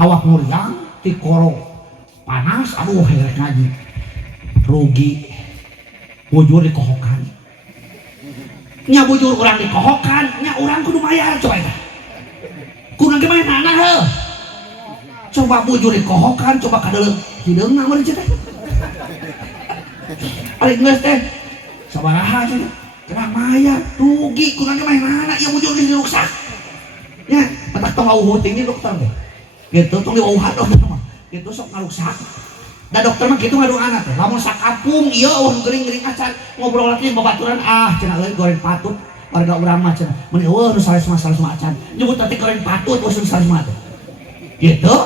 awak muriang ti koro panas aduh herek ngaji rugi bujur dikohokan nya bujur urang dikohokan nya urang kudu mayar coba eta kudu gimana heuh coba bujur dikohokan coba kadeuleung hideungna meureun teh ari geus teh sabaraha cenah kena mayar rugi kunang ke mana ya bujur geus diruksak nya matak tong auhut ini dokter teh gitu tong diauhan dokter mah gitu sok ngaruksak da dokter mah kitu ngadoana teh lamun sakampung ieu eueuh geuring-geuring acan ngobrol lagi babaturan cenah euy goreng patut warga urang mah cenah mun eueuh nu salesma acan nyebut teh goreng patut usum salesma teh gitu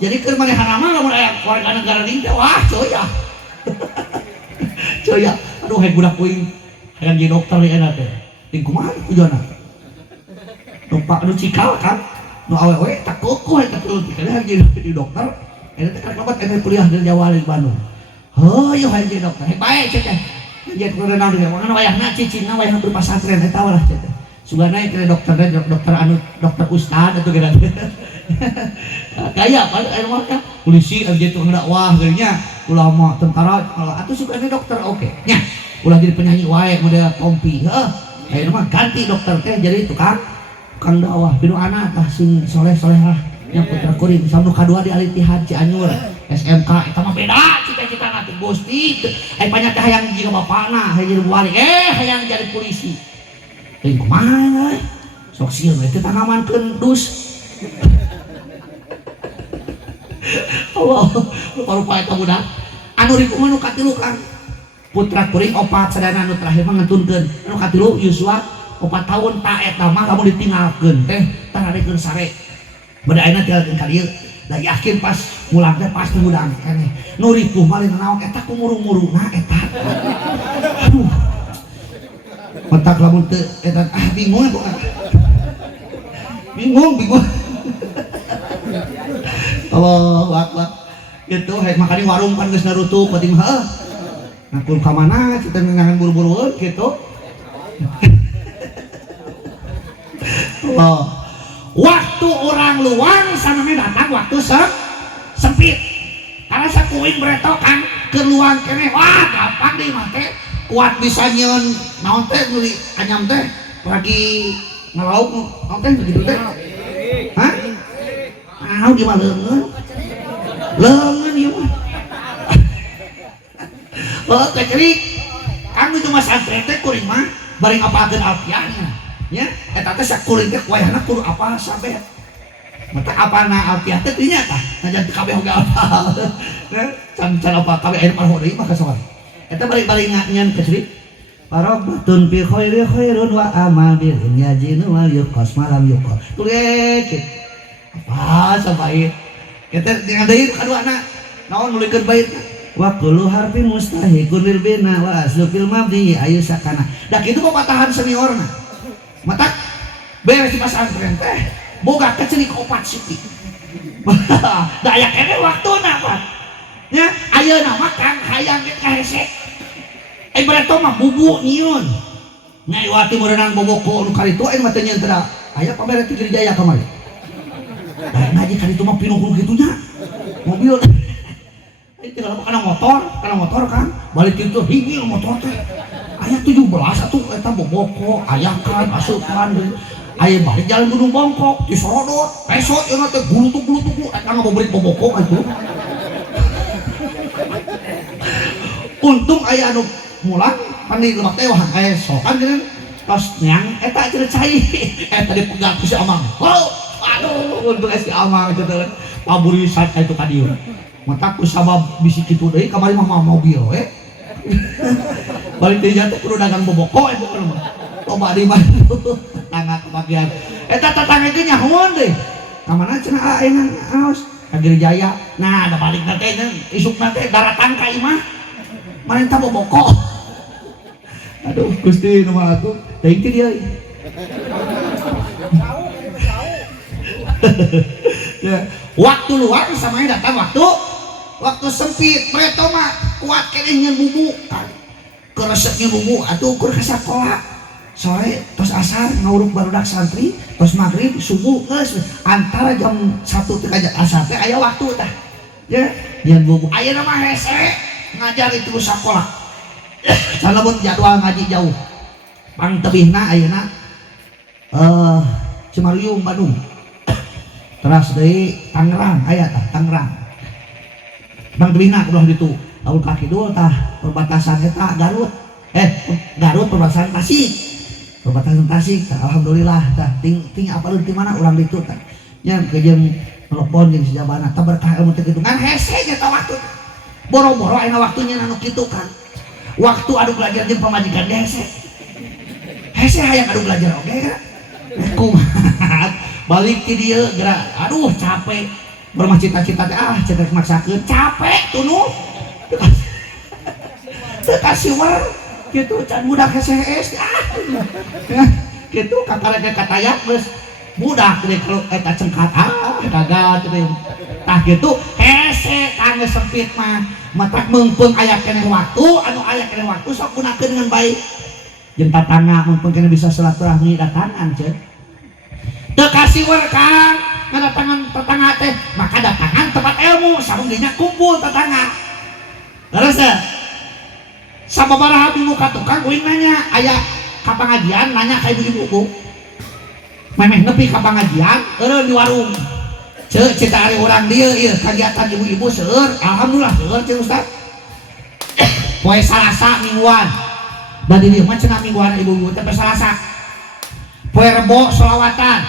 jadi keur manehana mah lamun aya warga negara dieu wah coya coya aduh he budak kuing hayang jadi dokter ya enak teh ting kumaha tujuanna numpak nu cikal kan nu awewe tak kukuh eta tuluy kana hayang jadi dokter eta teh kan lobat eta kuliah di Jawa di Bandung heuh hayang jadi dokter bae cek teh jadi kudu naon ge mangana wayahna cicingna wayahna berpasantren eta walah cek teh sugana kira dokter anu dokter ustad atuh geura kaya apa anu mah polisi jadi tukang dakwah geunya ulama tentara atuh sugana dokter oke nya ulah jadi penyanyi wae model kompi ayeuna mah ganti dokter teh jadi tukang dakwah pinu anak tah sing soleh-soleh lah nya putra kuring sanu kadua di Alitihan Cianjur SMK eta mah beda cita-citana teh Gusti aya banyak teh hayang jiga bapana hayang jadi wali hayang jadi polisi Ting kumaha euy. Sok sieun we teh tanamankeun dus. Allah, rupa-rupa eta budak. Anu ribu mah nu katilu Kang. Putra kuring 4 sadana anu terakhir mah ngantunkeun. Anu katilu Yusua 4 tahun ta eta mah lamun ditinggalkeun teh tararekeun sare. Bada ayeuna tinggalkeun ka dieu. Da yakin pas mulang teh pasti budak keneh. Nu ribu mah naon eta kumurung-murungna eta. Aduh. Matak lamun teu eta bingung kok. Bingung. Allahu Akbar. Gitu hayang makan di warung kan geus narutuk penting heuh. Ngakul ka mana kita ngangan buru-buru gitu. Allah. Waktu orang luang samane datang waktu sempit. Karena sakuing beretokan ke luang keneh wah gampang deui mah teh. Kuat bisa nyeun naon teh meuli anyam teh lagi ngalauk naon teh begitu teh. Hah? Naon di mah leungeun ieu mah. Oh kecerik kami cuma santri teh kuring mah bari ngapalkeun alfiahnya nya eta teh sakuring teh wayahna kudu apal sabet mata apana alfiah teh teu nya tah najan kabeh oge apal can apa kabeh aya parho deui mah kasawan eta bari nyanyian kecerik Parabatun fi khairi khairun wa amal bil yajinu wal yuqas malam yuqas tulis apa sabae kita dengan deui kaduana naon nulikeun bait wa kullu harfin mustahiqun lil bina wa aslu fil mabdi ayu sakana da kitu pepatahan seniorna mata beres di pasantren teh boga kecerik 4 siti da aya keneh waktuna Pak nya ayeuna mah Kang hayang ka hese bereto mah bubu nyieun nyai wati meureunang boboko nu karitu aya mah teh nyeun teh aya pamere ti Jaya kamari da ngaji karitu mah pinuh kitunya mobil tinggal kana motor kan balik itu hingil motor teh aya 17 atuh eta boboko ayakan asupan aya balik jalan Gunung Bongkok disorodot pesot yeuna teh gulutuk eta ngabobrit boboko atuh untung aya anu mulang pan di lemak teh wah aya sokan geuning tos nyang eta cenah cai eta dipegang ku si Amang aduh untung si Amang cenah paburisan ka itu ka dieu mata ku sabab bisi kitu deui kamari mah mobil we balik deui teh kudu dagang boboko bukan mah loba di mah tangga kebagian eta tatangga ge nyahoan deui ka mana cenah ayeuna aos ka Jaya nah da balik teh isukna teh daratang ka imah marenta boboko aduh Gusti nu mah aku teuing ti dieu ya waktu luar samanya datang waktu sempit preto mah kuat keneh nyeun bubu keresep nyeun bubu atuh ukur ka sakola sore tos asar nguruk barudak santri tos maghrib subuh geus antara jam 1 teh ka asar teh aya waktu tah ya nyeun bubu ayeuna mah hese ngajar itu sakola salebut jadwal ngaji jauh pangtebihna ayeuna Cimariung Bandung terus dari Tangerang aya tah Tangerang Bang Dewina kudu ditu lamun ka kidul tah perbatasan eta Garut perbatasan Tasik tah alhamdulillah tah ting apalun ti mana urang ditu tah nya kejeung telepon jeung sijabana tah berkah ilmu teh kitu ngan hese nya tah waktu boro-boro aya waktunya anu kitu kan waktu adu belajar jeung pamajikan ge hese hayang adu belajar oge kan kumaha balik ti dieu geura aduh capek bermah cita-cita teh cetek maksakeun capek tunu teu kasih war kitu can budak SSS kitu kakareke katayak geus budak teh kalau eta cengkat gagal teh tah kitu hese kangge sempit mah matak meungpeung aya keneh waktu anu aya keneh waktu sok gunakeun dengan baik jeung tatangga mumpung keneh bisa silaturahmi datangan ceuk teu kasih war Kang ngadatangan tetangga teh maka datangan tempat ilmu sareng dinya kumpul tetangga terus sababaraha minggu ka tukang uing nanya aya ka pangajian nanya ka ibu-ibu memeh nepi ka pangajian eureun di warung ceuk cita ari urang dieu ieu kagiatan ibu-ibu seueur alhamdulillah seueur ceuk Ustaz poe Salasa mingguan da di dieu mah cenah mingguan ibu-ibu teh poe Salasa poe Rebo selawatan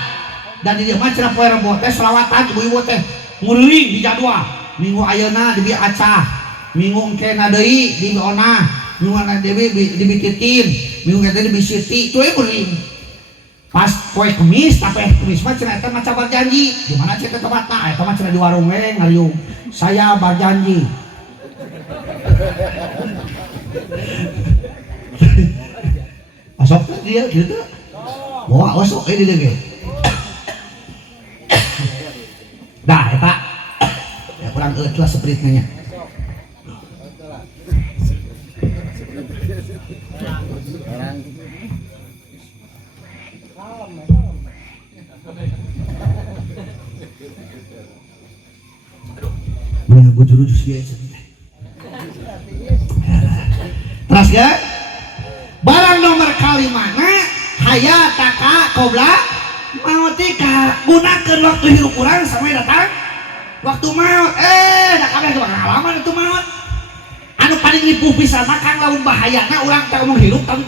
dan di dieu mah cenah poe Rebo teh selawatan ibu-ibu teh ngeuring di jadwal minggu ayeuna di Acah minggu engkena deui di Ona minggu ana deui di Titin minggu engkena di Siti tuh ngeuring pas poe Kemis tapi Kemis mah cenah eta mah cabar janji di mana cenah tempatna eta mah cenah di warung we ngariung saya berjanji asok dia gitu bawa osok ini dia dah eta ya kurang lah seperitnya mana gue jurus ya terus ya barang nomor kali mana hayataka qobla mautika gunakeun waktu hirup urang sampai datang waktu maut da kabeh pengalaman itu maut anu paling lipuh pisan mah kang lamun bahayana urang teh ngomong hirup tapi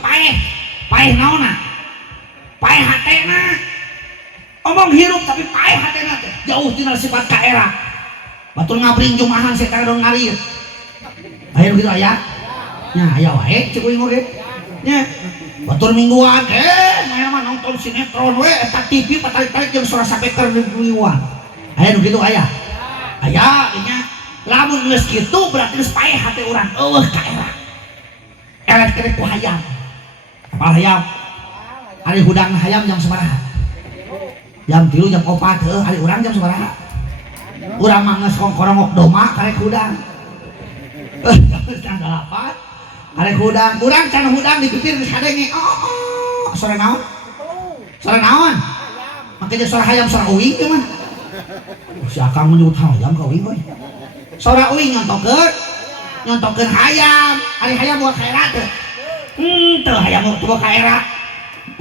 paeh naonna paeh hatena omong hirup tapi paeh hatena teh jauh tina sifat kaera batur ngabring jumahan setan dong ngalir ayo gitu aya nya aya wae cek uing oge nya batur mingguan maya mah nonton sinetron we eta TV patarik-tarik jeung suara sapeker di mingguan aya nu kitu aya nya lamun geus kitu berarti geus paeh hate urang eueuh kaera elek kerek ku hayam apal hayam ari hudang hayam jam sabaraha jam 3 jam 4 ari urang jam sabaraha urang mah geus kongkorongok doma karek hudang jam 8 karek hudang urang can hudang dipipir geus kadenge sore naon makanya suara hayam suara uing teh mah si akang menyebut hayam ka uing we suara uing nyontokeun hayam ari hayam buat kaera teh teu hayam buat kaera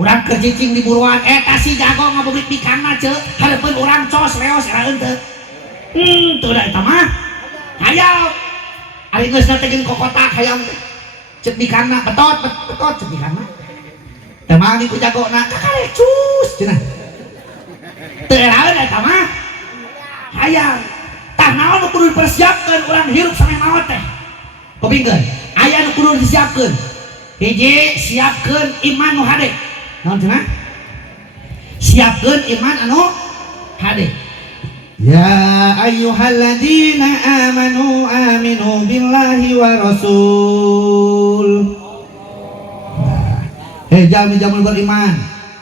urang keur cicing di buruan eta si jago ngabubit pikangna ceuk hareupeun urang cos reos era henteu teu da eta mah hayam ari geus nategeun kokotak hayam teh cek pikangna betot cek pikangna teh mah di ku jagona kakarek cus cenah teu eraeun eta mah hayam tah naon nu kudu dipersiapkeun urang hirup sampai maot teh kupingkeun aya nu kudu disiapkeun hiji siapkeun iman nu hade naon cenah siapkeun iman anu hade ya ayyuhalladzina amanu aminu billahi wa rasul jamul beriman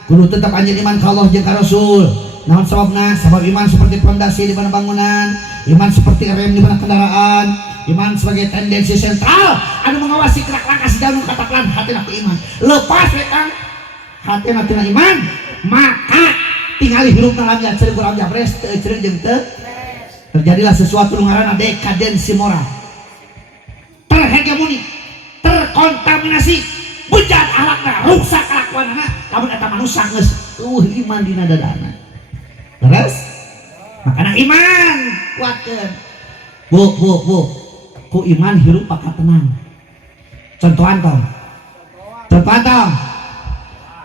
kudu tetap anjeun iman ka Allah jeung ka Rasul naon sababna sabab iman seperti pondasi di mana bangunan iman seperti rem di mana kendaraan iman sebagai tendensi sentral anu mengawasi gerak langkah si dalam katakan hatina ku iman lepas retang hatina tina iman maka tingali hirup dalam yang ceri kurang jabres ceri jeung teu terjadilah sesuatu nu ngaranna dekadensi moral terhegemoni terkontaminasi bejat akhlakna rusak kelakuanna lamun eta manusia geus iman dina dadana terus makana iman kuatkeun bu ku iman hirup paka tenang contohan tong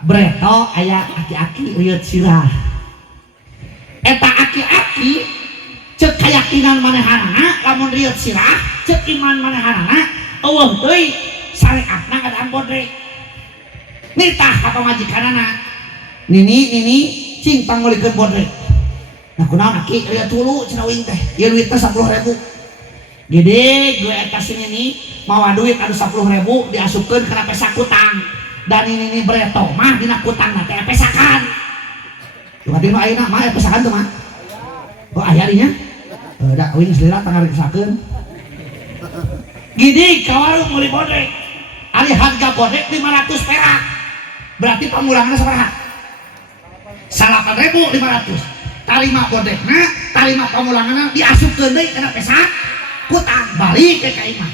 breto aya aki-aki rieut sirah eta aki-aki ceuk kayakinan manehanana lamun rieut sirah ceuk iman manehanana eueuh deui syariatna ngadaan bodrek nitah ka pamajikanana nini cing panggolikeun bodrek nah kunaon aki rieut tulu cenah uing teh ieu duitna 10.000 gede gue eta sini nih mawa duit anu 10.000 diasupkeun kana pesak kutang dan ini breto mah dina kutangna teh pesakan berarti mah ayeuna mah pesakan teh mah oh aya dinya da uing selera tanggal dipesakeun gini kawarung meuli bodrek ari harga bodrek 500 perak berarti pengurangannya sabaraha 8.500 tarima bodrekna tarima penguranganna diasupkeun deui kana pesak kutang balik ke kaimah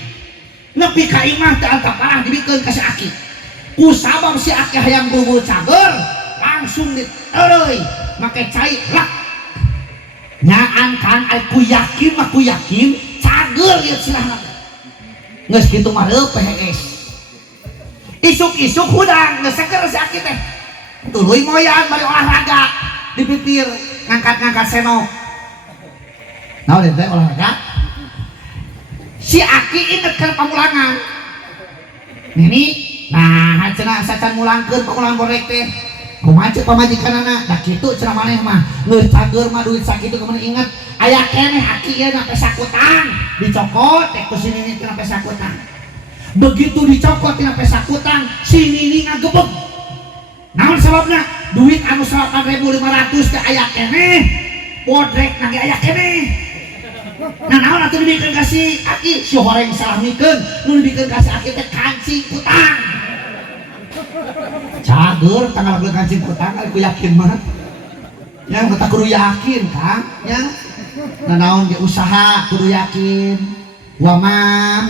nepi kaimah teh angka parah dibikeun ka si aki ku sabab si aki hayang bubul cager langsung ditereuy make cai lak nyaan kan aku yakin cager liat silahna geus kitu mah reup PHS isuk-isuk hudang geus seger si aki teh tuluy moyan bari olahraga di pipir ngangkat senok. Nah udah teh olahraga si Aki inget ke pamulangan nini nah cenah sacan mulangkeun pamulangan borek teh kumaha ceuk pamajikanana da kitu cenah maneh mah geus cager mah duit sakitu kemudian inget aya keneh Aki ieu na pesakutang dicokot teh ku si Nini tina pesakutang. Begitu dicokot tina pesakutang si Nini ngagebeg naon sababna duit anu 8.500 teh aya keneh bodrek nage aya keneh. Nah naon atuh dibikeun ka si Aki si horeng salah mikeun nu dibikeun ka si Aki teh kancing utang cager tanggal beli kancing utang aku yakin mah yang kata kudu yakin Kang ya. Nah naon ge usaha kudu yakin wa ma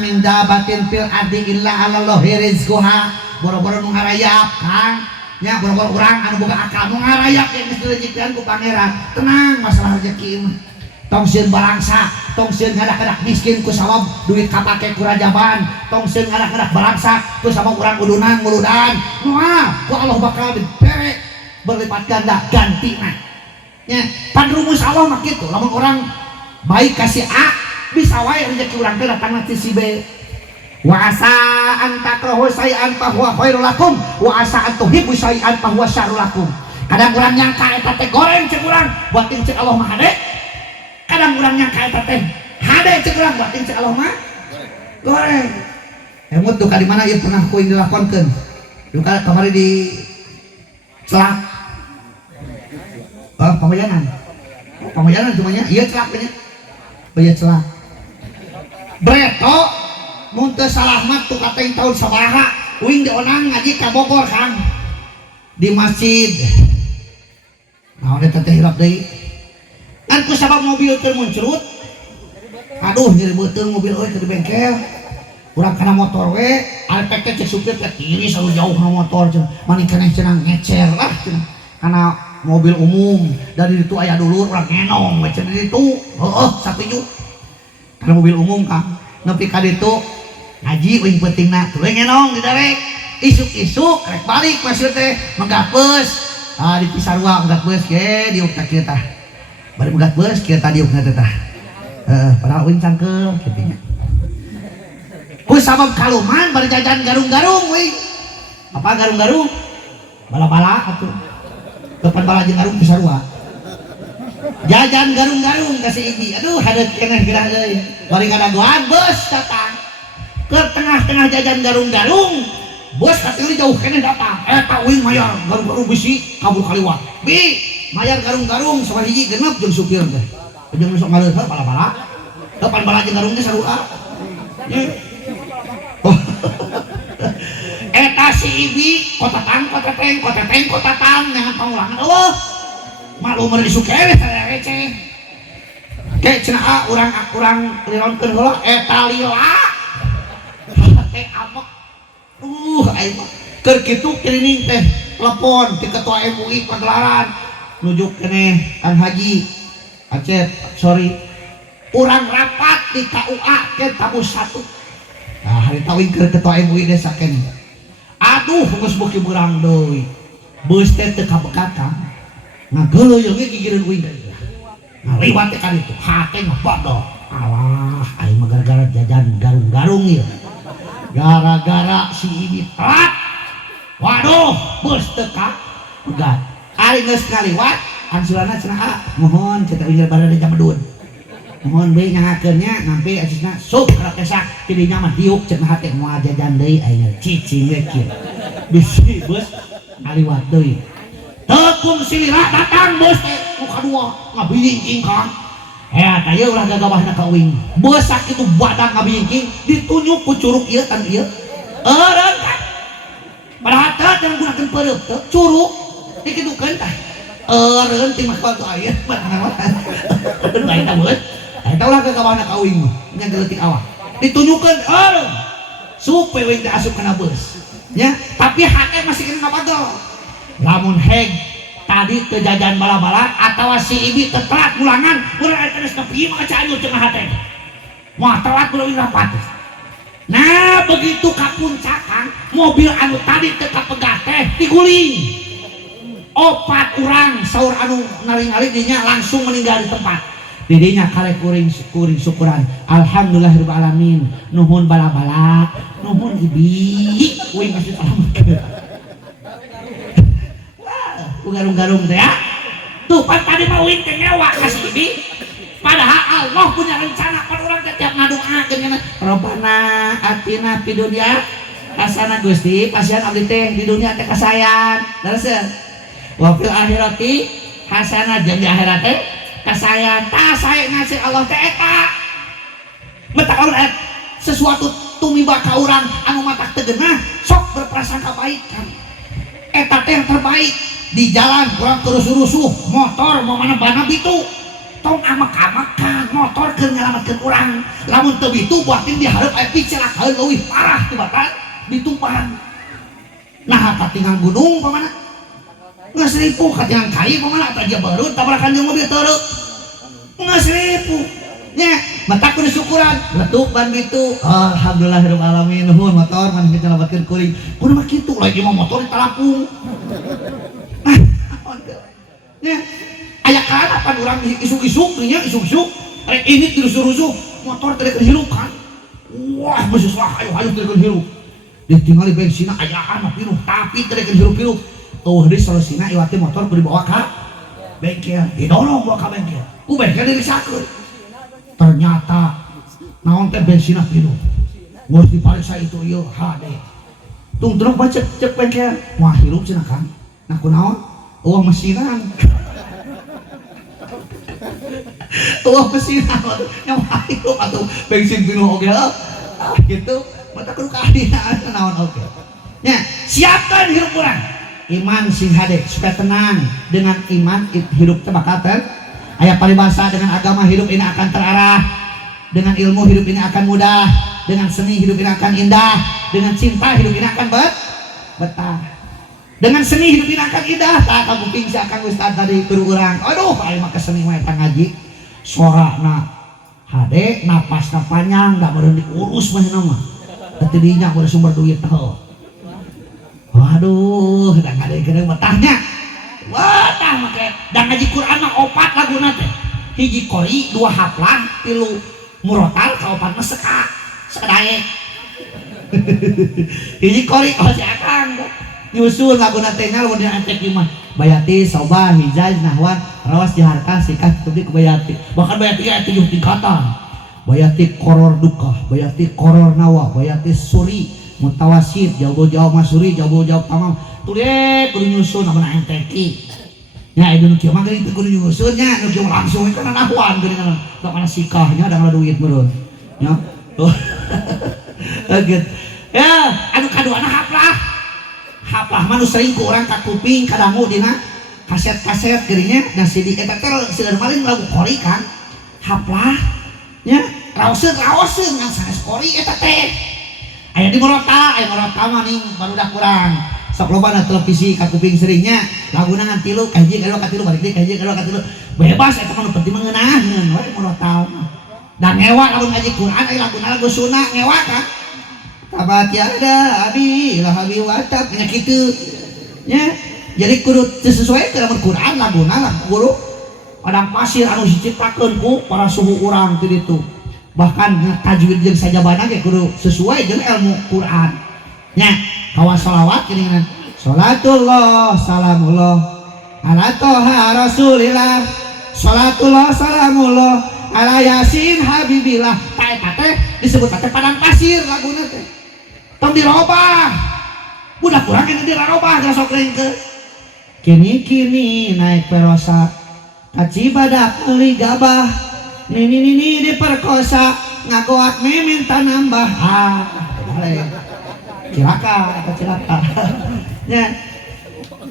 min dabatin fil ardi illa 'alallahi rizquha boro-boro nu ngarayap Kang nya boro-boro urang anu boga akal nu ngarayap yang geus direjikeun ku pangeran tenang masalah rezeki mah tong sieun balangsa tong sieun ngadak-ngadak miskin ku sabab duit kapake ku rajaban tong sieun ngadak-ngadak balangsa ku sabab urang udunan nguludan moal ku Allah bakal dibere berlipat ganda gantina nya pan rumus Allah mah kitu lamun urang baik kasih A bisa wae rezeki urang teh datangna ti si B. Wa asa an takrahu shay'an fa huwa khairul lakum wa asa an tuhibbu shay'an fa huwa syarrul lakum. Kadang urang nyangka eta teh goreng ceuk urang buat cek Allah mah hade. Kadang urang nyangka eta teh hade ceuk urang buat cek Allah mah goreng. Emut tuh ka di mana ieu pernah kuing dilakonkeun. Duka kamari di celak. Pamajanan. Pamajanan cumanya ieu celak nya. Oh iya celak. Breto mun teu salah mah tuh kateng tahun sabaraha uing dionang ngaji ka Bogor Kang di masjid. Nah udah teh hirap deui. Kan ku sabab mobil teu muncrut. Aduh nyeri beuteung mobil euy ke di bengkel. Urang kana motor we, alpek teh cek supir teh kiri selalu jauh na motor cenah. Mani keneh cenah ngecer lah cenah. Kana mobil umum dari itu aya dulur urang ngenong we cenah di ditu. Heuh satuju. Kana mobil umum Kang. Nepi ka ditu ngaji uing pentingna tuluy ngenong di darek. Isuk-isuk rek balik maksud teh menggah beus. Ah di Cisarua menggah beus ge diuk tah kieu tah. Bari menggah beus kieu tah diukna teh tah. Padahal uing cangkeul kitu nya. Ku sabab kaluman bari jajan garung-garung we. Apa garung-garung? Bala-bala atuh. Depan bala jeung garung Cisarua. Jajan garung-garung ka si Ibi. Aduh hadeut keneh gerah deui. Bari kadagoan bos datang. Ke tengah-tengah jajan garung-garung. Bos katinggali jauh keneh datang. Eta uing mayar garung-garung bisi kabur kaliwat. Bi, mayar garung-garung sabari hiji genep jeung supir teh. Jeung sok ngaleut bala-bala. Depan bala jeung garung teh sarua. Eta si Ibi kotatang jangan pangulangan Allah malu meri sukere saya receh kayak cenah urang lironkeun heula eta lila teh amok aing mah keur kitu kirining teh telepon ti ketua MUI Pagelaran nuju keneh Kang Haji Acep sorry urang rapat di KUA ke tamu 1. Nah, hari tawing ke ketua MUI desa keneh. Aduh, geus beuki beurang deui. Beus teh teu kabekat Kang. Ngageuleuyeung ge gigireun uing deui. Ngaliwat teh ka ditu, hate ngebodoh. Alah, aing mah gara-gara jajan garung-garung ieu. Gara-gara si Ibi telat. Waduh, beus teu kabegat. Ari geus ngaliwat, ansulana cenah mohon cetak ujar barada jamedun. Mohon bae nyangakeunnya ngampe asisna sup rakesak tidinya mah diuk cenah hate moal jajan deui aya cicing we kieu. Bisi bos ngaliwat deui. Tekung silira datang bos teh nu kadua ngabingking Kang. Eta ieu ulah gagawahna ka uing. Bos sakitu badak ngabingking ditunjuk ku curug ieu kan ieu. Eureun kan. Padahal teh jangan gunakeun peureup teh curug dikitukeun tah. Eureun ti mah kudu aya mah. Bae tah bos. Eta ulah gagawahna ka uing nya geutik awak. Ditunjukkeun supaya uing teh asup kana beus. Nya, tapi hake masih kena ngabadol. Lamun heg tadi teu jajan bala-bala atawa si Ibi teu telat mulangan, urang aya geus nepi mah caanyur cenah hate. Moal telat kudu uing rapat. Nah, begitu ka puncak Kang, mobil anu tadi teu kapegah teh diguling. 4 orang saur anu naring-naring dinya langsung meninggal di tempat. Didinya kare kuring syukuran. Alhamdulillahirabbil alamin. Nuhun bala-bala, nuhun ibi. Uing masih selamatkeun. Wah, garung-garung teh ya. Tuh pan tadi mah uing teh ngewa ka si ibi. Padahal Allah punya rencana pan urang teh tiap ngadoakeun kana. Robbana atina fid dunya hasanah Gusti, pasieun abdi teh di dunia teh kasayan. Lereseuh. Wa fil akhirati hasanah, jeung di akhirat teh kasayan. Tah sae ngasih Allah teh eta. Meta lamun sesuatu tumiba ka urang anu matak teu geunah sok berprasangka baik kan. Eta teh yang terbaik. Di jalan urang kerusuh-rusuh motor mau mana-mana bitu. Tong amak-amakan motor keur nyalametkeun urang. Lamun teu bitu buatin di hareup aya picelakaan leuwih parah tibatan ditumpang. Nah eta tinggal gunung pamana nggak seribu kajian kayu pemana aja baru tabrakan di mobil terus nggak seribu nya mata kudu syukuran letuk ban gitu. Alhamdulillahirabbil alamin. Nuhun motor mana kita labatkeun kuring kudu mah kitu lagi mah motor di talampung. Nya aya kana pan urang isuk-isuk nya isuk-isuk rek ini dirusuh-rusuh motor teh kehirup kan. Wah masih salah ayo teh kehirup ditinggali bensin ayaan mah pinuh tapi teh kehirup-hirup. Tuh di solusina iwati motor kudu dibawa ka bengkel, didorong bawa ka bengkel. Ku bengkel dirisakkeun. Ternyata naon teh bensinna pinuh. Geus dipariksa itu ieu HD. Tung terus baca cek bengkel, wah hirup cenah Kang. Nah kunaon? Uang mesinan. Uang mesinan yang hirup atuh bensin pinuh oge lah. Gitu, mata kudu kaadian naon oge. Nya, siapkan hirup urang. Iman sing hade supaya tenang. Dengan iman hidup bakal aya paribasa. Dengan agama hidup ini akan terarah. Dengan ilmu hidup ini akan mudah. Dengan seni hidup ini akan indah. Dengan cinta hidup ini akan betah. Dengan seni hidup ini akan indah. Tak kamu pingsi akan ustad tadi guru urang. Aduh ayo mah keseni mah eta ngaji sorana hade napasna panjang da meureun diurus mah mah teu dinya kudu sumber duit teh. Waduh, dan ada yang betahnya. Wah, tah make dan ngaji Quran mah 4 laguna teh. Hiji qori, 2 haflah, 3 murotal, ka 4 mah sekadae. Hiji qori si akang nyusun laguna teh nya lamun dina entek ieu mah. Bayati, Sobah, Hijaz, Nahwan, Rawas, Jaharkah, Sikah, Tubdi, Bayati. Bahkan Bayati aya 7 tingkatan. Bayati koror duka, Bayati koror nawa, Bayati suri mutawasid, jauh-jauh masuri, jauh-jauh tamam. Tulis kudu nyusun namana enteki. Nya ieu nu kieu mah geuning teu kudu nyusun nya, nu kieu langsung kana nahwan geuning ka mana sikahnya da duit meureun. Nya. Tuh. Gitu. Ya, anu kaduana haflah. Haflah mah nu sering ku urang ka kuping kadangu dina kaset-kaset geuning nya dan CD eta teh seueur malin lagu qori kan. Haflah. Nya, raoseun ngan sanes qori eta teh. Aya di Morota, mah nih baru udah kurang. Sok loba na televisi ka kuping seringnya laguna ngan 3 kahiji kadua ka 3 balik deui kahiji kadua ka 3 bebas eta mah nu penting mengeunahkeun we Morota. Dan ngewa lamun ngaji Quran aya laguna lagu sunah ngewa kan. Tabat yada abi lahabi watab nya kitu. Nya jadi kudu sesuai dengan Quran laguna lagu guru padang pasir anu diciptakeun ku para suhu urang teh ditu. Bahkan tajwid jeung sajabana ge kudu sesuai jeung ilmu Quran. Nya, kawas shalawat geuningan. Salatullah salamullah ala toha rasulillah. Salatullah salamullah ala yasin habibillah. Ta eta teh disebut teh padang pasir laguna teh. Tong dirobah. Budak urang geus dirobah geus sok lengkeun. Kini naik perosa. Kacibadak euli gabah. Nini diperkosa ngagoak minta nambah cilaka ya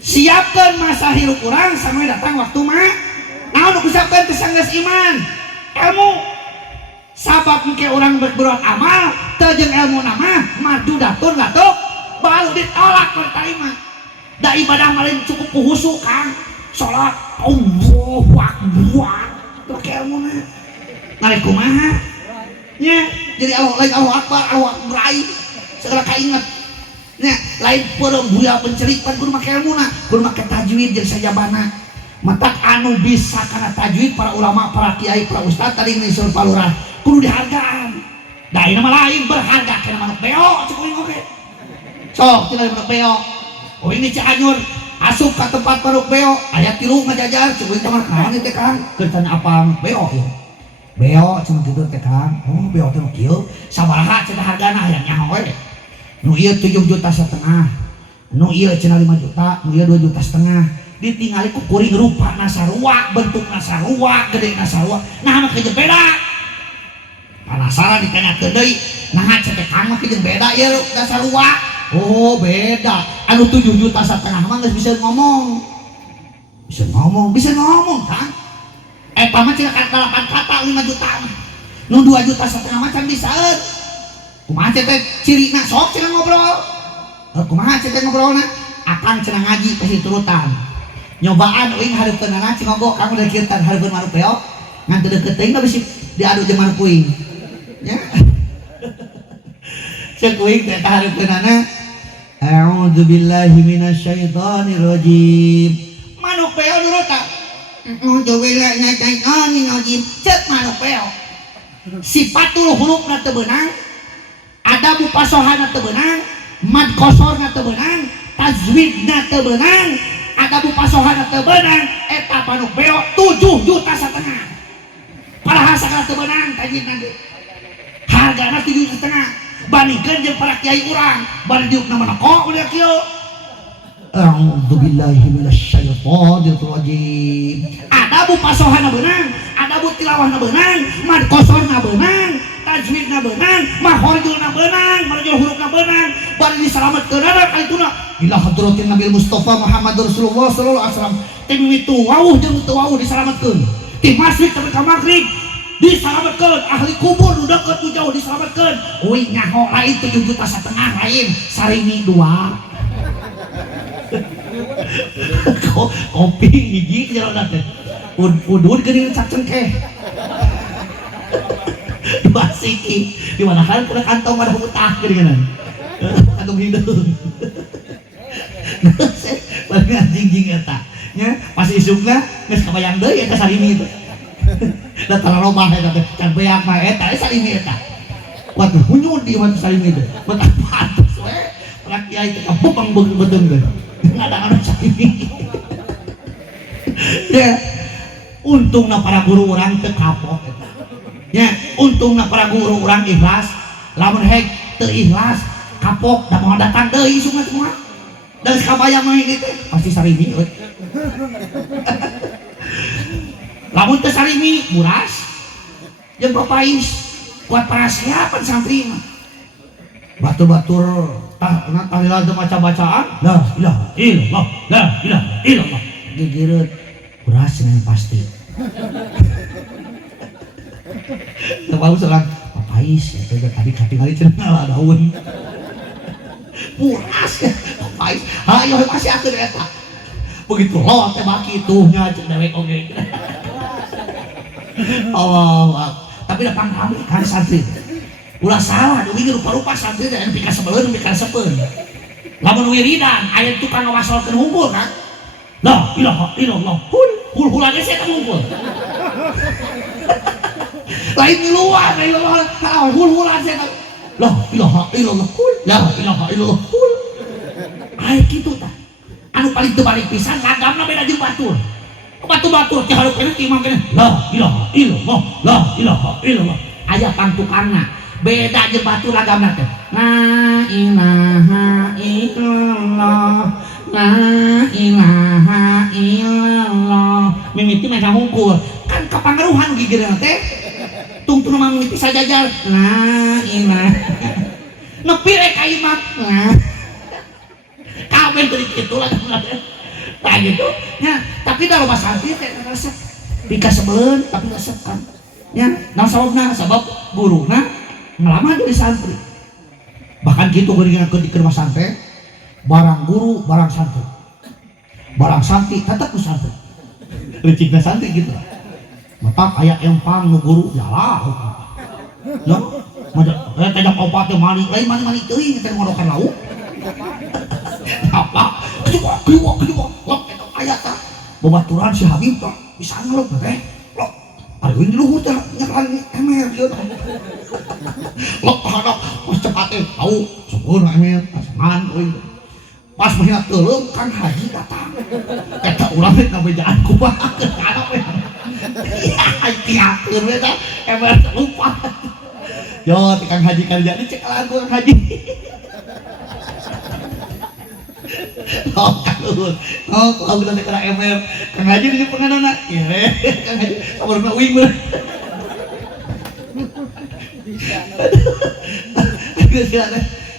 siapkan masa hirup kurang sampai datang waktu mah naon kusiapkan kesanggeus iman ilmu sabab engke orang berbuat amal teu jeung ilmu nama madu datun latuk baru ditolak oleh tarima da ibadah malin cukup kuhusu Kang salat Allahu Akbar pakai ilmu na ngarek kumaha nya jadi Allah Akbar Allah berai segala kainget nya lain perem buya penceripan kudu make ilmuna, kudu make tajwid jeung sajabana. Matak anu bisa kana tajwid para ulama, para kiai, para ustad tadi ngisor palurah kudu dihargaan. Da ieu mah lain berharga kana manuk beo cek uing oge. Sok tina manuk beo. Oh ini Cianjur asup ka tempat manuk beo aya 3 ngajajar cek uing mah naon teh Kang? Keur tanya apa manuk beo ieu? Beo cenah kitu teh Kang. Oh beo teh kieu sabaraha cenah hargana aya nyaho we. Nu ieu 7,5 juta. Nu ieu cenah 5 juta, nu ieu 2,5 juta. Ditingali ku kuring rupa nasarua, bentuk nasarua, gede nasarua, nah mah kejeung beda. Penasaran ditanyakeun deui, naha cetek Kang mah kejeung beda ieu nasarua? Oh beda, anu 7,5 juta mah geus bisa ngomong. Bisa ngomong Kang. Eta mah cenah 8 kata 5 juta mah. Nu 2,5 juta mah can bisaeun. Kumaha teh cirina sok cenah ngobrol. Kumaha teh ngobrolna? Akang cenah ngaji kasih turutan. Nyobaan uing hareupeunana cingogok kamu udah kirtan hareupeun manuk beo ngan teu deukeut teuing bisi diadu jeung manuk uing nya ceuk uing teh hareupeunana a'udzubillahi minasyaitonir rajim manuk beo nuruta a'udzubillahi minasyaitonir rajim ceuk manuk beo sifatul hurufna teu beunang adabu pasohana teu beunang mad kosorna teu beunang tajwidna teu beunang adabu pasohana teu beunang eta manuk beo 7,5 juta. Parahasa kana teu beunang tajwidna ge. Hargana 7,5 juta. Bandingkeun jeung para kiai urang, bari diukna mana kok udah kieu. A'udzubillahi minasyaitonir rajim. Adabu pasohana beunang, adabu tilawahna beunang, mad kosorna beunang, tajwidna beunang, mahorjulna beunang, marjul hurufna beunang, bari disalametkeun kalituna ila hadratin Nabi Mustafa Muhammad Rasulullah sallallahu alaihi wasallam. Teh mimitu wawuh jeung teu wawuh disalametkeun. Ti masjid sampai ka magrib disalametkeun, ahli kubur nu deukeut nu jauh disalametkeun. Uing nyaho lain 7,5 juta lain sarimi 2. Kopi hiji jero teh. Udud geuning cak cengkeh. 2 siki. Di mana kan kuda kantong ada utah geuningan. Kantong hideung. Bari anjing eta nya pas isukna geus kabayang deui eta sarimi teh. Da tara loba eta teh can beak mah eta sarimi eta. Waduh hunyud di mana sarimi teh. Betah patos we. Pra kiai teh kabupang beung teh. Ngadangan sarimi. Ya untungna para guru urang teu kapok eta. Ya untungna para guru urang ikhlas. Lamun hek teu ikhlas kapok da moal datang deui isukna semua. Dan kabayang mah ini teh pasti sarimi we. Lamun teh sarimi buras jeung papais kuat perasiapan santri mah. Batur-batur tahlilan teh maca bacaan la ilaha illallah la ilaha illallah gigireut buras cenah pasti. Teu bau selang papais eta tadi katingali cenah daun. Puras pais ayo masih akeun eta begitu loh teh baki tuhnya cek dewek oge. Allah tapi da pangkami kan santri ulah salah deui rupa-rupa santri teh pika sebeleun pika sepeun lamun wiridan aya tukang ngawasolkeun hungkul kan la ilaha illallah hul ge saya hungkul lain di luar hul-hulan saya la ilaha illallah la ilaha illallah ai kitu tah anu paling teu balik pisan lagamna beda jeung batur batu-batu teh hareupeun ti imam keneh la ilaha illallah la ilaha illallah aya pantukanna beda jeung batur lagamna teh la ilaha illallah la ilaha illallah mimiti mah hungkul kan kapangaruhan gigireuna teh tungtung mimiti sajajar la ilaha nepi rek ka imam kabeh teh kitu lah tah gitu nya tapi da loba santri teh resep pika sebeleun tapi resep kan nya naon sababna sabab guruna ngalaman jadi santri bahkan gitu geuningan ke di rumah santri barang guru barang santri barang santri tetep ku santri licikna santri gitu lah matak aya empang nu guru yalah no tajam opat teh mani lain mani teuing teh ngorokan lauk apa kedua lok eta aya tah babaturan si Habib tah bisa ngelok teh lok ari we di luhur teh nyakelan emer ieu lok hadap pas cepat teh tau syukur emer pasangan euy pas mahina teuleum Kang Haji datang eta urang teh ngabejaan kumaha kana we tiakeun we tah emer lupa yo Kang Haji kerja di cek Kang Haji kalau udah kena ML Kang Haji di penganana iya Kang Haji kabar nak wing ber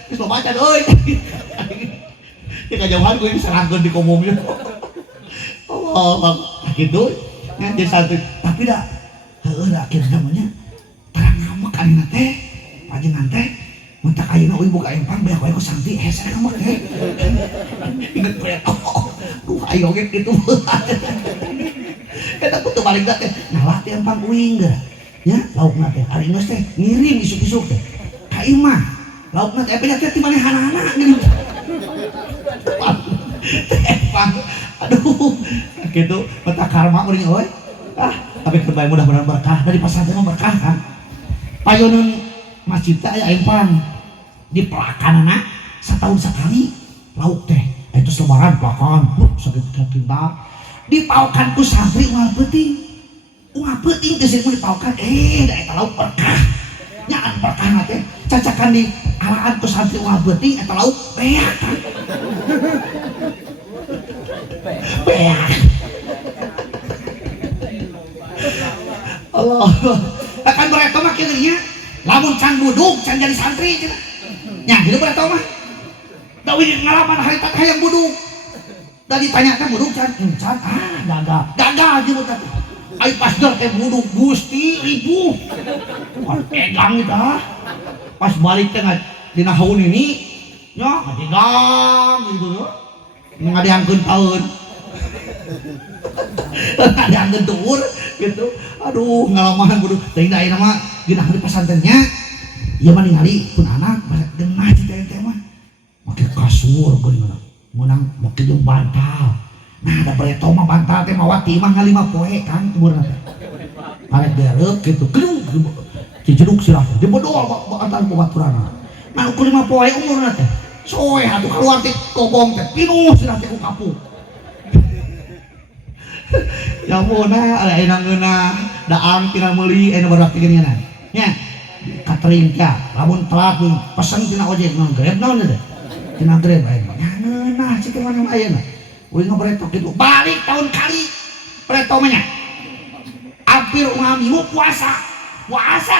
bisa baca doi kita jauhan gue bisa rangkul di komomnya Allah gitu ya jadi satu tapi dah akhirnya namanya terang ngamak anina teh pajengan teh muntak ayeuna euy buka empang beak wae ku santi hese ngamak teh inget beto duh ayo oge kitu eta kudu balik teh ngalah teh empang uing geura nya laukna teh ari geus teh ngirim isuk-isuk teh ka imah laukna teh penyakit ti manehana gini empang aduh gitu peta karma uring euy tapi kerbaya mudah-mudahan berkah dari pasantren berkah kan payunun masjid teh aya empang di pelakanana setahun sekali lauk teh itu selebaran pelakan sakit pintar dipaukan ku santri uang penting teh sih dipaukan da eta lauk berkah nyaan berkah teh cacakan di alaan ku santri uang penting eta lauk beak Allah akan bereto mah kieu lamun can buduk can jadi santri nya hidup bereto mah da wih ngalaman hari tak hayang buduk da ditanya teh buduk can gagal jeung teh ai pas dor teh buduk Gusti ribu pegang dah pas balik teh dina haun ini nya ngadigang gitu ngadiangkeun taun ngadiangkeun tuur gitu aduh ngalaman buduk teh da ayeuna mah geunah di pesantrennya ieu mah ningali pun anak genah di teh mah make kasur geuning meunang make jeung bantal nah da bereto mah bantal teh mawati mah ngalima poe kan umurna teh arek dereup kitu gedung cijeduk sirah dibodol bantal babaturanna nah ukur 5 poe umurna teh soe atuh keluar ti kobong teh pinuh sirah teh ku kapuk ya mona ada enang geunah daang tina meuli anu barudak pigeunana nya catering teh lamun telat pesen tina ojek naon Grab naon teh tina Grab aya nya ngeunah cik mana ayeuna we ngaberetok kitu balik tahun kali bereto mah nya hampir ulah minggu puasa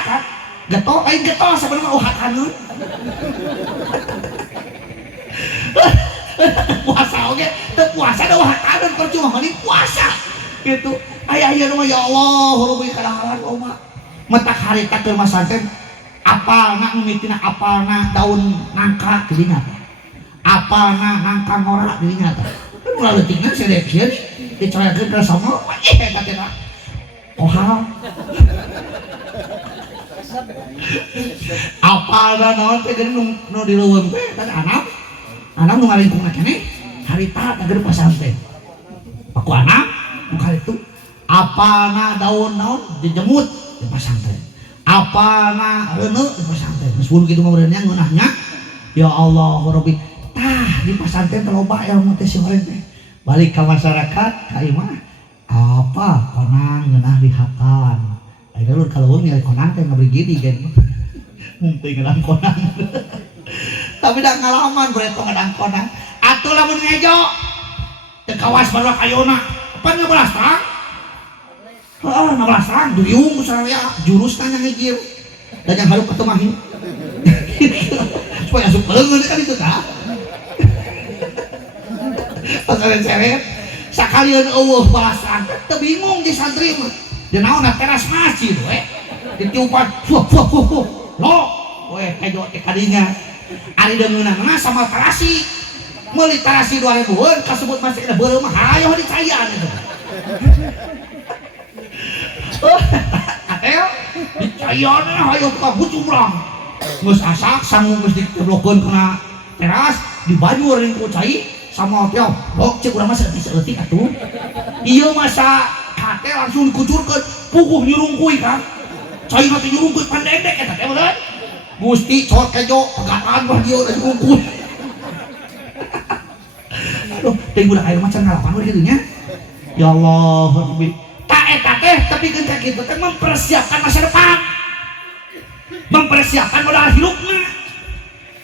kan geto lain geto sabenerna uhakaneun puasa oge teu puasa da uhakaneun percuma mending puasa gitu aya mah ya Allah rubi kadaharan oma metak harita keur masantren apalna mimitina apalna daun nangka didinya apalna nangka ngora didinya teh ulah leutikna sedekieun dicorekeun ka sama eta teh ohal apalna naon teh geuning nu dileuweung teh kan anak nu ngalingkungna keneh harita keur pasantren paku anak bukan itu apana daun naon dijemut di pesantren apana reuneu di pesantren meskipun kitu mah beureunya ngeunahnya ya Allah Rabbi tah di pesantren teh loba ilmu teh simaren teh balik ka masyarakat ka imah apa konang ngeunah dihakan aya ulun kaleuweung nyari konang teh ngabri gidi kan mun teu ngeunah konang tapi da ngalaman bereto ngadang konang atuh lamun ngejo teu kawas barudak ayeuna pan 16 tang? Heeh, 16 tang, duyung saraya jurus tanya ngejir. Dan yang harus ketemahin. Supaya asup leungeun kan itu tah. Seret-seret sakalian eueuh balasan teu bingung di santri mah. Di naonna teras masjid we. Ditiupan fuh. Lo, we kajo teh kadinya. Ari deungeunna sama tarasi. Meuli tarasi 2000-eun kasebut masih ada beureum mah hayo dicayaan itu. Atel dicayaan hayo ka bucumrang. Geus asak sanggup geus diteblokeun kana teras di Banyur yang kucai sama tiap bok cek urang mah seetik atuh iya masa kate langsung dikucurkeun puguh nyurungkuy kan cai nanti nyurungkuy pandendek eta teh bener Gusti cor kejo pegataan mah dia udah nyurungkuy aduh teh budak air macan ngalapan we kitu nya ya Allah Rabbi tak eta teh tapi kan kitu teh mempersiapkan masa depan mempersiapkan modal hidupna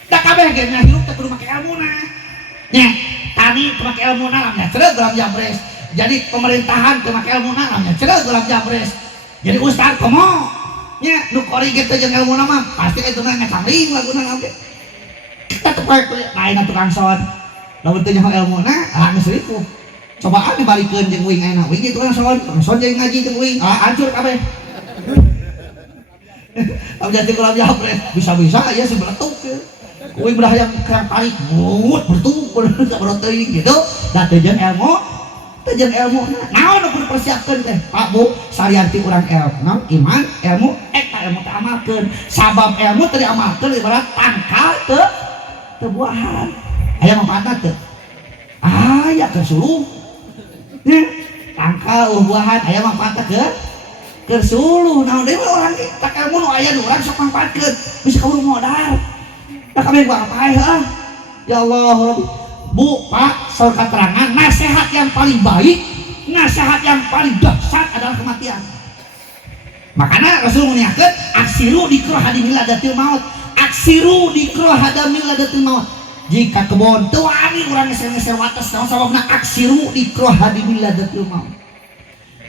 da kabeh ge nya hidup teh kudu make ilmuna nya tani teu make ilmuna lamnya cereug dalam jabres jadi pemerintahan teu make ilmuna lamnya cereug dalam jabres jadi ustaz komo nya nu kori ge teh jeung ilmuna mah pasti eta mah ngacangling laguna oge kita teu poe lain tukang son lamun teu nyaho ilmuna geus ripuh cobaan dibalikeun jeung uing ayeuna uing itu kan son jeung ngaji jeung uing hancur kabeh am jadi kalau jabres bisa-bisa ya si beletuk ya uing belah yang tarik mut bertubuh teuing gitu da teu jeung ilmu naon nu kudu persiapkeun teh Pak Bu sarianti urang ilmu iman ilmu eta ilmu teh amalkeun sabab ilmu teh diamalkeun ibarat tangkal teu buahan aya manfaatna teu aya kesuluh nya tangkal buahan aya manfaatna kersuluh naon deui urang ge tak ilmu nu aya nu urang sok mangpaatkeun bisa kabur modal tak kabeh apa ya Allah Bu Pak saur katerangan nasihat yang paling baik nasihat yang paling dahsyat adalah kematian makanya Rasul mengingatkan aksiru dikro hadimil ladatil maut aksiru dikro hadamil ladatil maut jika kebon teu wani urang ngeser-ngeser wates naon sababna aksiru dikro hadimil ladatil maut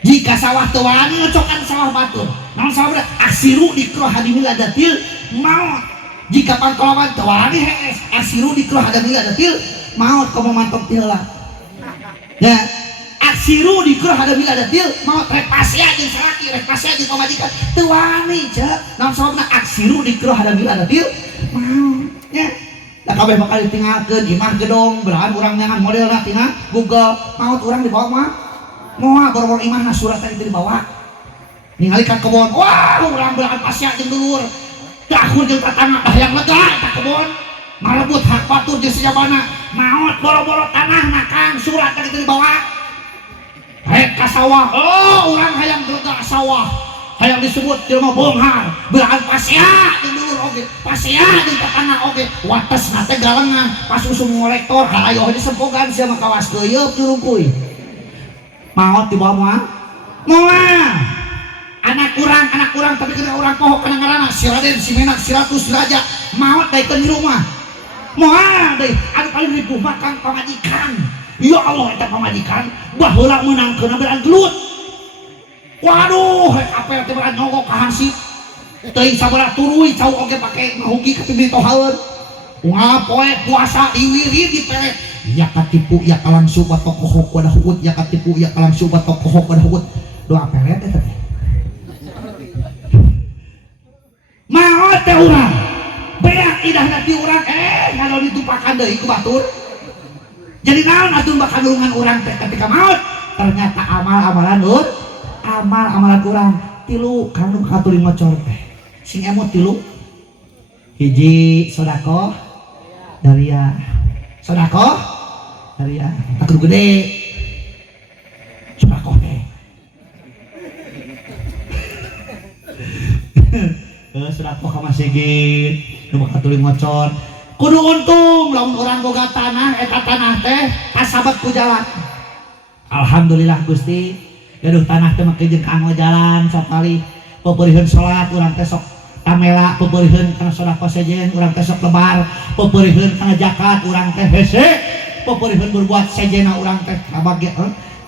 jika sawah teu wani ngocokan sawah batur naon sababna aksiru dikro hadimil ladatil maut jika pangkolawan teu wani hees aksiru dikro hadamil ladatil maut komo mantap tiheula ya aksiru dikro hadamil ladatil maut rek pasea jeung salaki rek pasea jeung pamajikan teu wani ceuk naon sababna aksiru dikro hadamil ladatil maut ya da kabeh bakal ditinggalkeun imah gedong belahan urang nyangan modelna tina Google maut urang dibawa mah moal boro-boro imahna surat tadi dibawa ningali ka kebon wah urang belahan pasea jeung dulur dahur jeung tatangga yang lega eta kebon marebut hak batur jeung sejabana maot boro-boro tanah nakang surat tadi dibawa rek ka sawah oh urang hayang lega sawah hayang disebut jelema bonghar belahan pasea jeung dulur oge pasea jeung tatangga oge watesna teh galengan pas usum ngolektor hayo disempogan sia mah kawas keuyeuk jurungkuy maot di bawah moal anak kurang tapi kena orang pohok kena ngarana si Raden si Menak si Ratu si Raja maot daikeun di rumah moal deui anu paling ripuh makan pamajikan ya Allah eta pamajikan baheula meunangkeun beran gelut waduh apel teh beran nyogok ka hansip teuing sabaraha turuy cau oge pake ngahugi ka pimitohaeun ngapoe puasa diwiri dipelet ya katipu ya kalangsu batok kohok wadah hut ya katipu ya kalangsu batok kohok wadah hut doa pelet eta teh maot teh urang beak idahna ti urang kalau ditumpakan deui ku batur jadi naon atuh bakal nulungan urang teh ketika maut ternyata amalan urang tilu kanu katuli ngocor teh sing emot tilu hiji sedekah daria sedekah daria tak gede sedekah teh sedekah ka masjid nu bakal tuluy ngocor kudu untung lamun urang boga tanah eta tanah teh kasabat ku jalan alhamdulillah Gusti gaduh tanah teh make jeung kanggo jalan sakali pepeurieun salat urang teh sok tamela pepeurieun kana sedekah sejen urang teh sok lebar pepeurieun kana zakat urang teh hese pepeurieun berbuat sejena urang teh kabage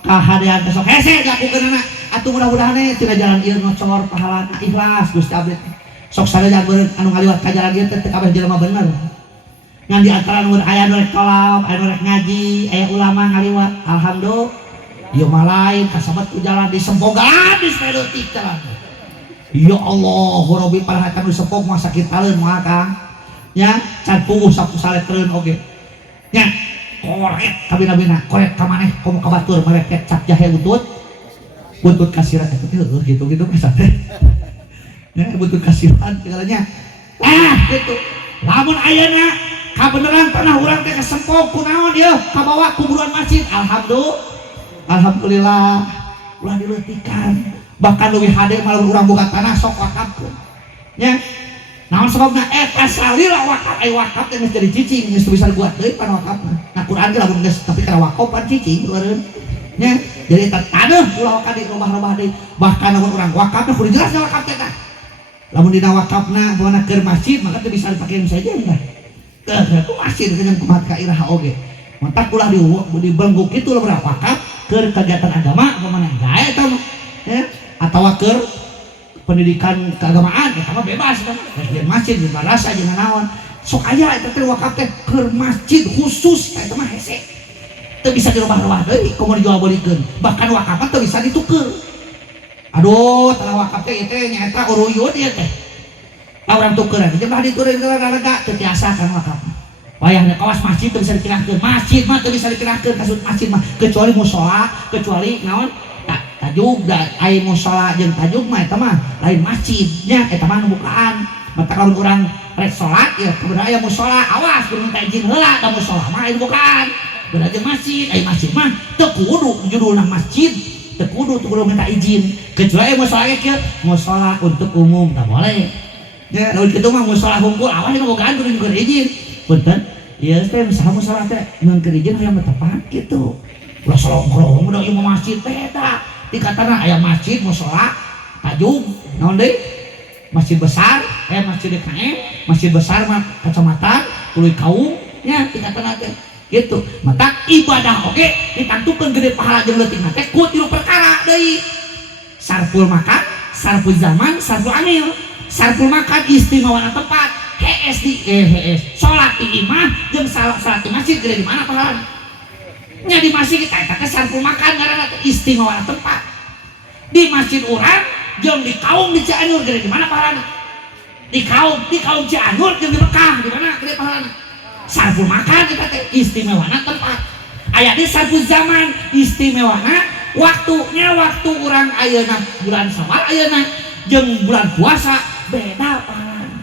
kahadean teh sok hese dilakukeunana atuh mudah-mudahan tina jalan ieu ngocor pahalana ikhlas Gusti abdi sok sadaya beureun anu ngaliwat ka jalan ieu teh kabeh jelema bener ngan di antara nu aya nu rek kolab aya nu rek ngaji aya ulama ngaliwat alhamdulillah ieu mah lain kasabat ku jalan disempogan di sepedetik jalan ya Allah Rabbi parahakan nu sepog mah sakit taleun moal Kang nya can puguh sapu saletreun oge nya korek kabina-bina korek ka maneh komo ka batur merek kecap jahe buntut kasiran eta teh gitu pisan teh ya buntut kasiran segalanya gitu lamun ayeuna kabeneran tanah urang teh kesempok kunaon ieu kabawa kuburan masjid. Alhamdulillah ulah dileutikan bahkan leuwih hade malah urang boga tanah sok wakafkeun nya. Naon sababna eta salila wakaf wakaf teh geus jadi cicing geus bisa dibuat deui pan wakafna. Nah Quran ge lamun geus tapi kana wakaf pan cicing eureun nya. Jadi eta taneuh ulah wakaf dirubah-rubah deui bahkan lamun urang wakafna kudu jelas wakaf teh tah. Lamun dina wakafna bawana keur masjid maka teu bisa dipake saja enggak. Ku masjid jeung kumaha ka iraha oge. Mantak ulah dibelenggu kitu lamun wakaf keur kegiatan agama pamana gae eta mah ya atawa keur pendidikan keagamaan eta mah bebas kan. Di masjid di madrasah jeung naon sok aya eta teh wakaf teh keur masjid khusus eta mah hese. Teu bisa dirubah-rubah deui komo dijual beuleikeun. Bahkan wakaf teh bisa ditukeun. Aduh, tanah wakaf teh teh nyaeta uruyun ieu teh. Lawan tukeran, jeung bah ditukeun ke lega teu tiasa kan wakaf. Wayahna kawas masjid teu bisa dipindahkeun. Masjid mah teu bisa dipindahkeun kasut masjid mah kecuali mushola, kecuali naon? Tajuk da ai mushola jeung tajuk mah eta mah lain masjid nya eta mah nu bukaan. Mata lamun urang rek salat ya kudu aya mushola, awas kudu minta izin heula da mushola mah aya bukaan. Beda jeung masjid, ai masjid mah teu kudu judulna masjid. Teu kudu minta izin kecuali mushola ge kieu mushola untuk umum tak boleh ya. Lamun kitu mah mushola hungkul awas nu bogaan kudu juga izin punten ieu teh saha mushola teh mun keur izin aya tepat kitu ulah solongkrong udah ieu masjid teh eta dikatana aya masjid mushola tajuk naon deui masjid besar masjid DKM masjid besar mah kecamatan tuluy kaum nya dikatana teh gitu. Mata ibadah oke ditantukeun gede pahala jeung leutikna teh ku tilu perkara deui. Sarful makan, sarful zaman, sarful amil. Sarful makan istimewana tempat, hees salat di imah jeung salat di masjid gede di mana pahalana? Nya di masjid kita eta teh sarful makan ngaranna teh istimewana tempat. Di masjid urang jeung di kaum di Cianjur gede di mana pahalana? Di kaum Cianjur jeung di Mekah di mana gede pahalana? Sarful makan kita teh istimewana tempat. Aya di sarful zaman istimewana waktunya waktu urang ayeuna bulan Syawal ayeuna jeung bulan puasa beda pahalana.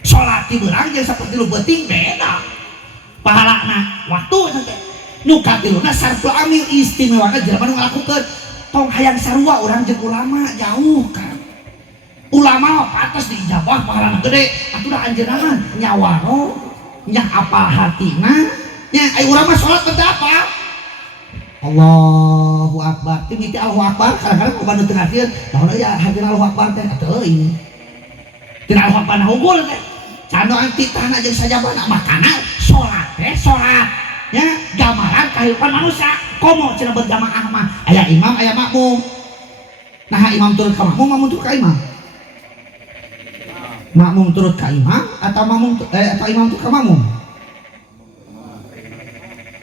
Salat di beurang jeung saperti lu beuting beda pahalana waktu teh. Nu katiluna sarful amil istimewana jelema nu ngalakukeun tong hayang sarua urang jeung ulama jauh kan. Ulama pantes diijabah pahalana gede atuh anjeunna mah nyawaro nya apal hatina nya ai urang mah salat teu apa Allahu Akbar ti miti Allahu Akbar kadang-kadang kudu teu ngartieun naon aya hatina Allahu Akbar teh atuh ini tina Allahu Akbar unggul teh candoan titahna jeung sajabana makana salat teh salat nya gambaran kahirupan manusia komo cenah berjamaah mah aya imam aya makmum nah imam turut ka makmum makmum turut ka imam makmum turut ka imam atau atau imam turut ka makmum?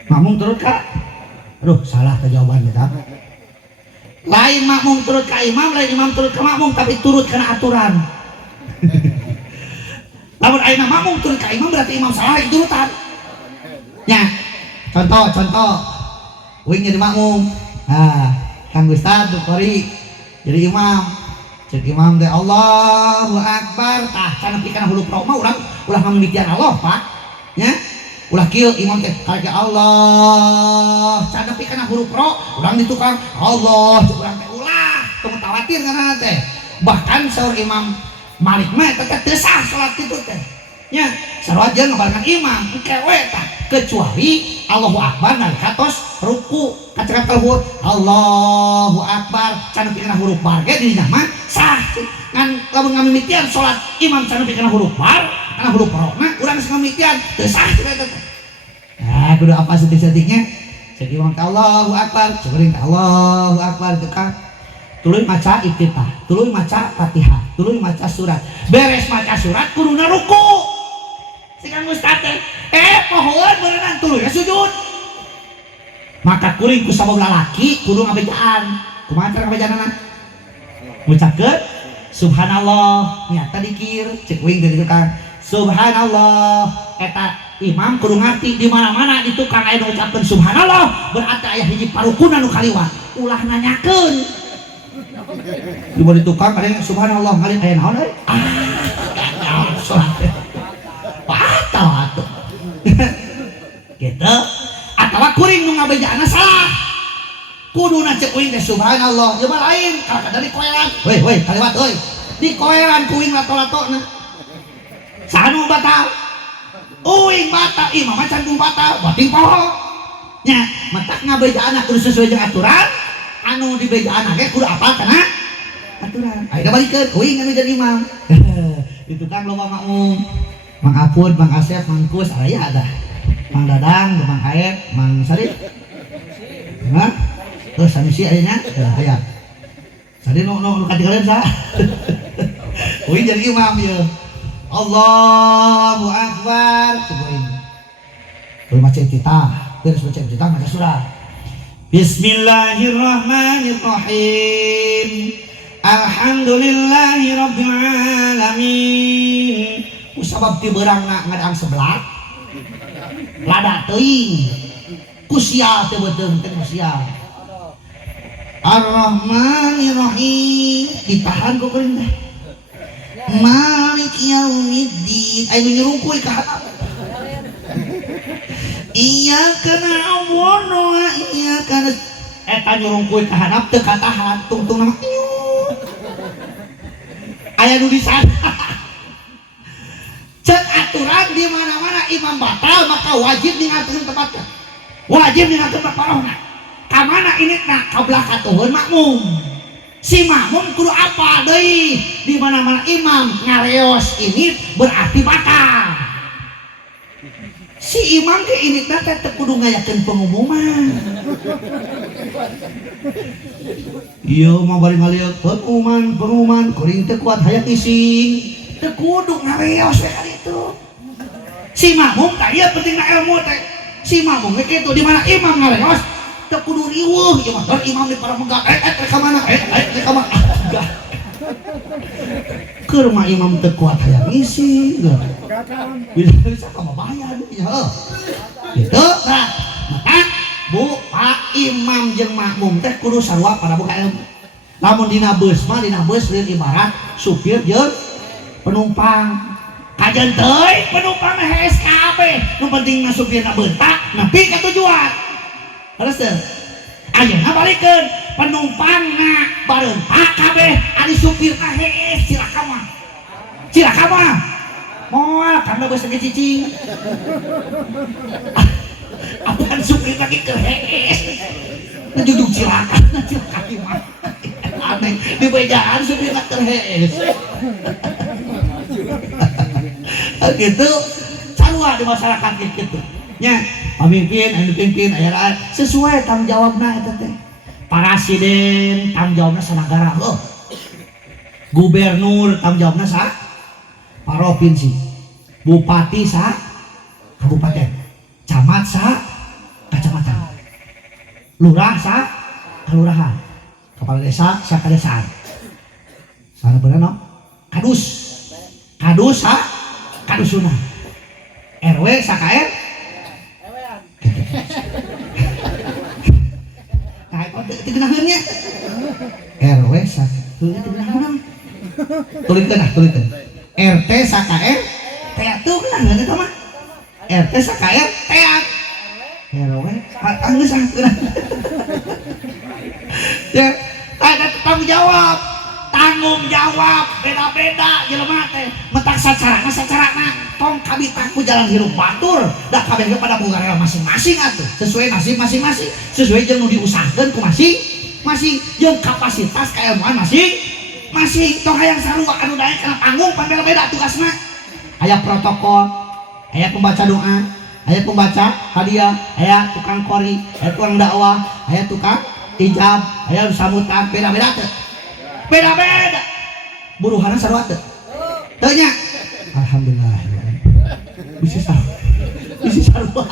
Makmum turut ka aduh salah ke jawabannya tak? Lain makmum turut ka imam, lain imam turut ka makmum tapi turut karena aturan. Lamun ayeuna makmum turut ka imam berarti imam salah turutan. Ya, contoh uing jadi makmum. Kang Ustad Bukhari jadi imam. Cek imam teh Allahu Akbar tah can nepi kana huruf ro mah ulah ngamimitian Allah Pak nya ulah kieu imam teh karek Allah can nepi kana huruf ro urang ditukang Allah urang teh ulah teu mutawatir kana teh bahkan saur Imam Malik mah eta teh sah salat kitu teh nya sarua jeung ngabarengan imam kewe tah kecuali Allahu Akbar nalika tos ruku kacekat huruf Allahu Akbar can nepi kana huruf bar ge di dinya mah sah ngan lamun ngamimitian salat imam can nepi kana huruf bar kana huruf ro na urang geus ngamimitian teu sah eta teh. Nah kudu apa setik-setiknya cek imam ka Allahu Akbar ceuring ka Allahu Akbar teu ka tuluy maca iftitah tuluy maca Fatihah tuluy maca surat beres maca surat kuduna ruku si Kang Ustad teh pohon beneran tuluy sujud maka kuring ku sabab lalaki kudu ngabejaan kumaha cara ngabejaanna ngucapkeun subhanallah nyata dikir cek wing dari tukang subhanallah eta imam kudu ngarti di mana-mana di tukang aya ngucapkeun subhanallah berarti aya hiji parukuna nu kaliwat ulah nanyakeun di bawah tukang ada yang subhanallah ngalih aya naon euy salat batal atuh kuduna cek uing teh subhanallah jeung lain kada dari koeran weh kaliwat euy di koeran kuing lato-latona sanu batal uing batal imam macan tung batal bating poho nya matak ngabejaan kudu sesuai jeung aturan anu dibejaan ge kudu apal kana aturan ayeuna balikeun uing anu jadi imam itu kan loba makmum Mang Apun, Mang Asep, Mang Kus, aya ada Mang Dadang, Mang Aep, Mang Sarip nah terus samisi ayeuna aya tadi nu katinggalan sa uing jadi imam ya Allahu Akbar tubuhin baca titah terus baca titah maca surah Bismillahirrahmanirrahim Alhamdulillahi Rabbil Alamin sabab ti beurang ngadang sebelah lada teuing kusial teh beuteung teh kusial Ar-Rahmanir-Rahim ditahan kok kering teh Malik Yaumiddin aya nyurungkuy ka hatap Iyyaka na'budu wa iyyaka nasta'in eta nyurungkuy ka handap teu katahan tungtung nama aya nu di sana cek aturan di mana-mana imam batal maka wajib ningalkeun tempatna wajib ningalkeun parohna ka mana ini na ka belah katuhun makmum si makmum kudu apa deui di mana-mana imam ngareos ini berarti batal si imam ke ini teh teu kudu ngayakeun pengumuman ieu mah bari ngalieu pengumuman kuring teu kuat hayang ising teu kudu ngareos we kali itu si makmum tah ieu pentingna ilmu teh si makmum ge kitu di mana imam ngareos teu kudu riweuh ieu mah imam di para megah ka mana ka mana keur mah imam teu kuat hayang ngisi bisa ka bahaya nya heuh kitu tah maka bu pak imam jeung makmum teh kudu sarua pada boga ilmu lamun dina beus mah dina beus lieu ibarat supir jeung penumpang kajen teuy penumpang hees kabeh nu penting mah supirna beuntak nepi ka tujuan terus teh ayeuna balikeun penumpangna bareuntak kabeh ari supirna hees cilaka mah moal kana beus ge cicing apaan supirna ge keur hees ngejudug cilaka mah aneh di bejaan supirna keur hees gitu sarua di masyarakat gitu nya pamimpin anu pimpin aya sesuai tanggung jawabna eta teh presiden tanggung jawabna sanagara loh gubernur tanggung jawabna sa provinsi bupati sa kabupaten camat sa kacamatan lurah sa kelurahan kepala desa sa kadesaan sana bener no kadus sa kadusuna RW sa KR nah itu genaheunnya RW sa teu genaheun tulikeun RT sa KR teh tuh genaheun eta mah RT sa KR teh RW geus geus ya ada tanggung jawab beda-beda jelema teh mentak sacarana tong kabita ku jalan hirup batur da kabeh pada boga rel masing-masing atuh sesuai nasib masing-masing sesuai jeung nu diusahakeun ku masing-masing jeung kapasitas kailmuan masing-masing tong hayang sarua anu daek kana panggung pan beda tugasna aya protokol aya pembaca doa aya pembaca hadiah aya tukang qori aya tukang dakwah aya tukang ijab aya sambutan beda-beda teh beda-beda buruhana sarua teu teu nya alhamdulillah bisi sarua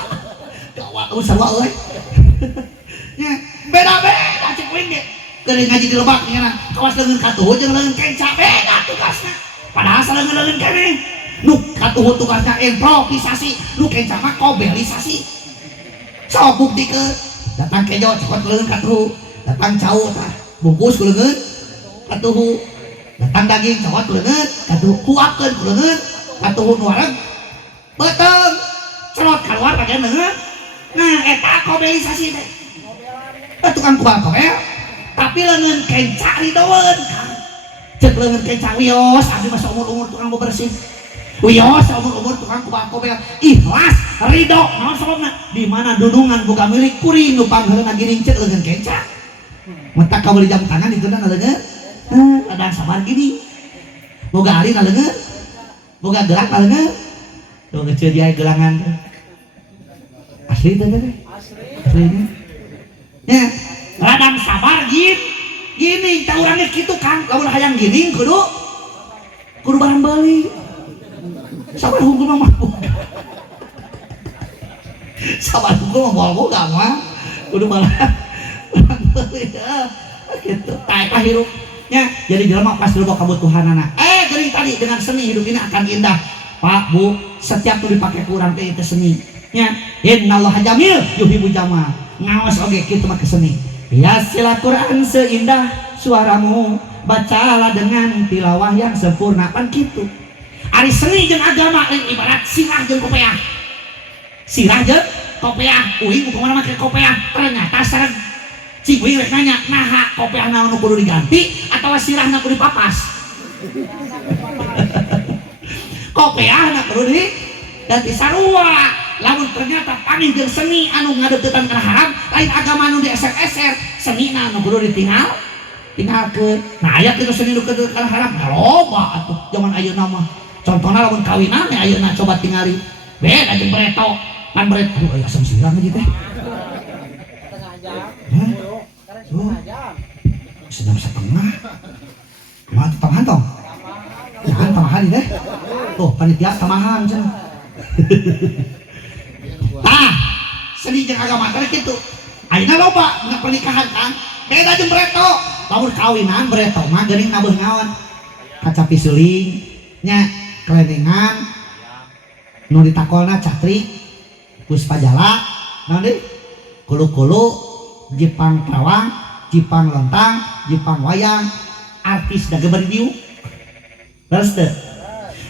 gawat sarua euy nya beda-beda cek wing ge geuning ngaji di Lebak nya kawas leungeun katuh jeung leungeun kenca beda tugasna padahal saleungeun keneh nu katuh tugasna improvisasi nu kenca mah kobelisasi sok buktikeun datang kejo cokot leungeun katuh datang cau tah bungkus ku leungeun katuhu datang daging cawat kuleungeun katuhu kuapkeun kuleungeun katuhu nu wareg beuteung celot kaluar bagian leungeun nah eta kobelisasi teh tukang kubal ya tapi leungeun kenca ridoeun Kang cek leungeun kenca wios abdi masa umur tukang bebersih wios umur tukang kubal ya ikhlas ridho naon sababna di mana dudungan boga milik kuring nu pangheulna giring cek leungeun kenca mentak ka beli jam tangan itu na leungeun ada sabar gini boga ari na leungeun boga gelang na leungeun tuh ngeuceun dia gelangan asli teh asli ya radang sabar gini tak orangnya gitu Kang lamun hayang gini kudu barang beli sabar hukum mah sabar hukum mah boga mah kudu barang beli gitu tak hirupnya jadi jelema pas dulu kebutuhanana geuning tadi dengan seni hidup ini akan indah Pak Bu setiap tuh dipakai kurang teh itu seni nya innallaha jamil yuhibbu jamal ngawas oge kitu mah keseni ya sila Quran seindah suaramu bacalah dengan tilawah yang sempurna pan kitu ari seni jeung agama lain ibarat sirah jeung kopiah uing kumaha make kopiah ternyata sareng si uing rek nanya naha kopiah naon nu kudu diganti atawa sirahna kudu dipapas kopiah na kudu diganti sarua lamun ternyata paning jeung seni anu ngadeuketan kana haram lain agama anu dieser-eser senina anu kudu tinggalkeun nah aya kitu seni nu kana haram loba atuh zaman ayeuna mah contohna lamun kawinan ayeuna coba tingali beda jeung bereto pan bereto aya asam sirah ge teh sejam setengah mah tamahan tong jangan tamahan deh tuh panitia tamahan cenah nah seni jeung agama teh kitu ayeuna loba na pernikahan Kang beda jeung bereto lamun kawinan bereto mah geuning nabeuh ngaon kaca pisuling nya kelenengan nu ditakolna catrik puspajala naon deui kulu-kulu Jepang Prawang Jepang Lontang Jepang Wayang artis da geber diu terus teh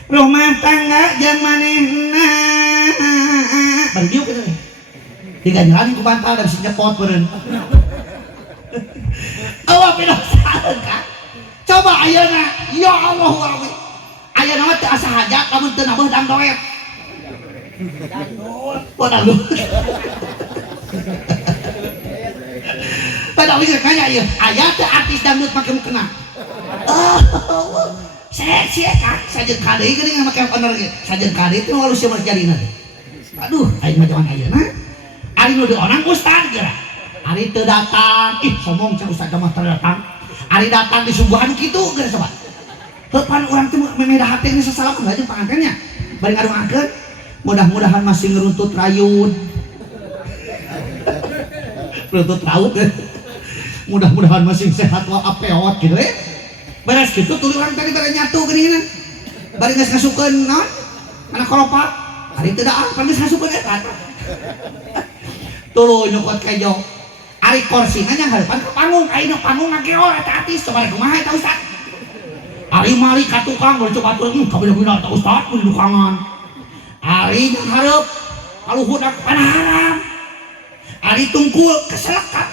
rumah tangga jeung manehna bari diu kitu tiga jalan ku bantal dan si nyepot beureun awa pinosaeun Kang coba ayeuna ya Allah wae ayeuna mah teu asa hajat lamun teu nabeuh dang doet dangdut pada wis kanya ieu aya teh artis dangdut make mukena sia Kang sajeun kade geuning make oner ge sajeun kade teh halus sia marjalina aduh aing mah zaman ayeuna ari nu dionang ustad geura ari teu datang somong cang ustad mah teu datang ari datang di sungguhan kitu geura coba pan urang teh memeda hate geus sasalam jeung pangantennya bari ngadongakeun mudah-mudahan masih ngeruntut rayun runtut raut mudah-mudahan masih sehat wa apeot gitu beres gitu tuluy urang tadi bari nyatu geuningan bari geus ngasukeun naon anak kolopak ari teu daang pan geus ngasukeun eta tuluy nyokot kejo ari korsina nya hareupan ka panggung ayeuna panggung ngageor eta artis coba kumaha eta ustad ari mali ka tukang bari coba turun kabina-bina eta ustad di dukangan ari hareup kaluhur da panaharam ari tungkul keselekat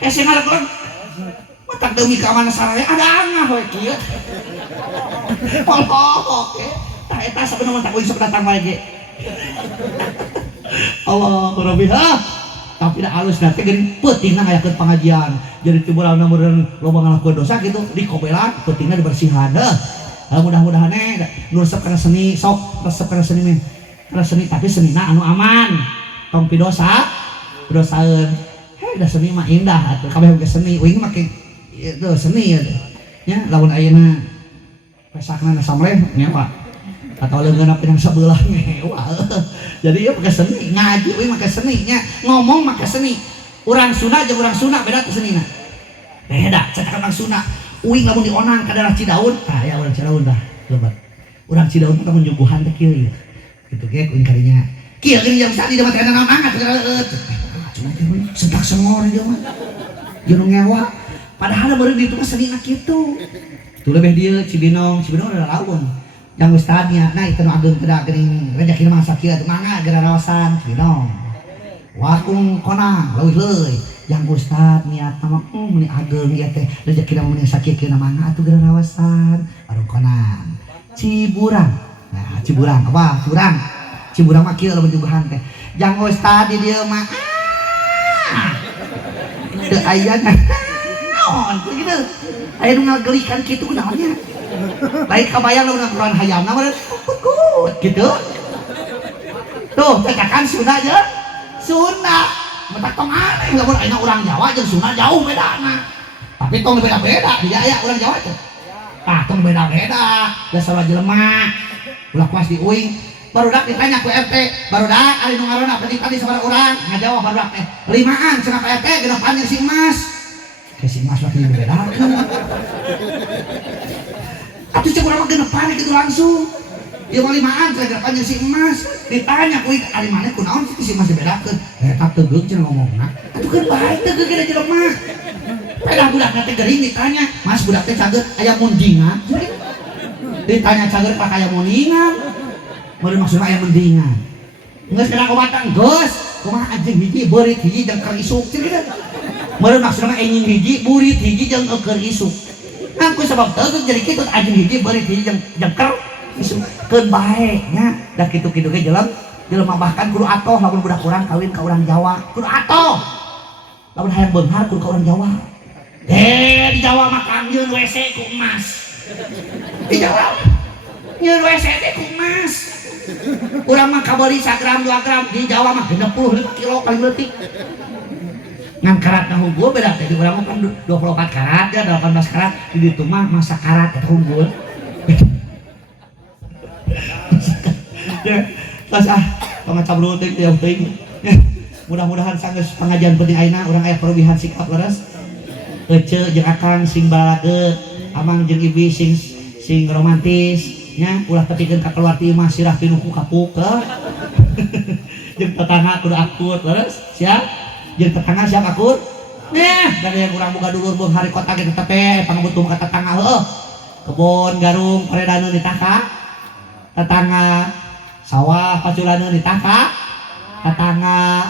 hese ngalegleg matak demi ka mana saraya ada angah we kieu Allah tah eta sabenerna tak usah datang wae ge Allah Rabbi tapi da alus nanti geuning peutingna ngayakeun pengajian jadi tiburan meureun loba ngalakukeun dosa gitu dikobelan peutingna dibersihan mudah-mudahan nu resep kana seni sok resep kana seni meh kana seni tapi senina anu aman tong pidosaeun da seni mah indah atuh kabeh ge seni uing make itu seni nya lamun ayeuna pesakna na samleh nyewa atau leungeunna pinang sabelah nyewa jadi ieu make seni ngaji uing make seni nya ngomong make seni urang Sunda jeung urang Sunda beda teh senina beda cetak urang Sunda uing lamun dionang ka daerah Cidaun ya urang Cidaun dah lebat urang Cidaun mah lamun nyuguhan teh kieu gitu ge uing kadinya kieu geuning yang tadi dapat kana naon angkat cuma sedak sengor dia mah jeung ngewa padahal baru di itu mah senina kitu tuh lebih dia Cibinong ada lawan yang ustadnya nah itu nu ageung teh da geuning rezeki mah sakieu atuh mangga gara rawasan Cibinong wakung konang leuwih-leuwih yang Ustad niat nama meni ageng ya teh rezeki nama meni sakieu mangga atuh geura rawasan barukonan Ciburang. Nah Ciburang apa Ciburang mah kieu lamun jubahan teh jang Ustad di dieu mah teu aya naon kitu aya nu ngagelikan kitu kunaonnya lain kabayang lamun ngakuran hayamna mah kut gitu tuh tegakan Sunda aja Sunda mentak tong aneh lamun ayeuna urang Jawa jeung Sunda jauh bedana tapi tong beda-beda di aya urang Jawa teh tah tong beda-beda dasar jelema ulah kuas di uing barudak ditanya ku RT barudak ari nu ngaranna tadi sabaraha urang ngajawab barudak teh 5an cenah Pak RT genepannya si Emas ke si Emas lagi beda atuh cek urang mah genepan gitu langsung ieu mah 5an cenah genepannya si Emas ditanya ku ari maneh kunaon si Emas dibedakeun eta tegeuk cenah ngomongna atuh kan bae tegeuk geus jelema pedah budak teh gering ditanya Mas budak teh cager aya mundingan ditanya cager pak aya mundingan meureun maksudna aya mendingan geus kena obatan geus kumaha anjing hiji beurit hiji jeung keur isuk cenah meureun maksudna enjing hiji burit hiji jeung keur isuk aku sabab teu jadi kitu anjing hiji beurit hiji jeung keur isuk keun bae nya da kitu-kitu ge jelema bahkan kudu atoh lamun budak urang kawin ka urang Jawa kudu atoh lamun hayang beunghar kudu ka urang Jawa di Jawa mah kang nyeun WC ku Emas di Jawa nyeun WC teh ku Emas urang mah kabeli 1 gram 2 gram di Jawa mah 60 kilo kali leutik ngan karatna hunggul beda teh di urang mah kan 24 karat ya 18 karat di ditu mah masa karat eta hunggul ya tas pangacabrul teh ya teuing mudah-mudahan sanggeus pengajian penting ayeuna urang aya perubahan sikap leres ece jeung akang sing balageut amang jeung ibi sing romantis nya ulah tepikeun ka keluarti mah sirah pinuku kapuk jeung tetangga kudu akur leres siap jeung tetangga siap akur dari yang urang boga dulur beung hari kota ge teh pangabutuh ka tetangga heuh kebon garung paredaneun di taka tetangga sawah paculaneun di taka tetangga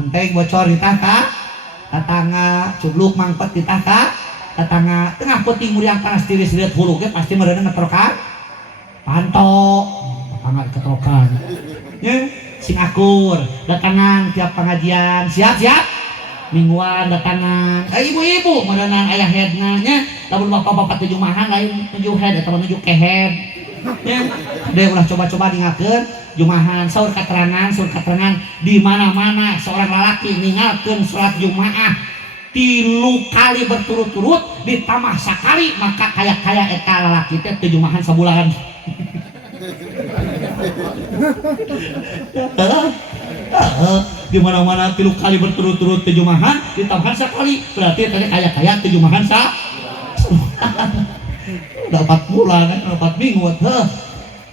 penteng bocor di taka tetangga cubluk mangpet di taka tetangga tengah peuting muriang panas tiris lihat hulu ge pasti meureun ngetrokan pantok tetangga ketrokan nya sing akur datangan tiap pengajian siap mingguan datangan ibu-ibu meureunnan aya headna nya lamun bapak-bapak tujuh mahan lain tujuh head atawa tujuh kehead nya deh ulah coba-coba dengakeun jumahan saur katerangan di mana-mana seorang lelaki ningalkeun salat Jumaah 3 kali berturut-turut ditambah sakali maka kaya eta lalaki teh teu jumahan sabulan di mana-mana 3 kali berturut-turut teu jumahan ditambah sakali berarti teh kaya teu jumahan dapat bulan 4 minggu heuh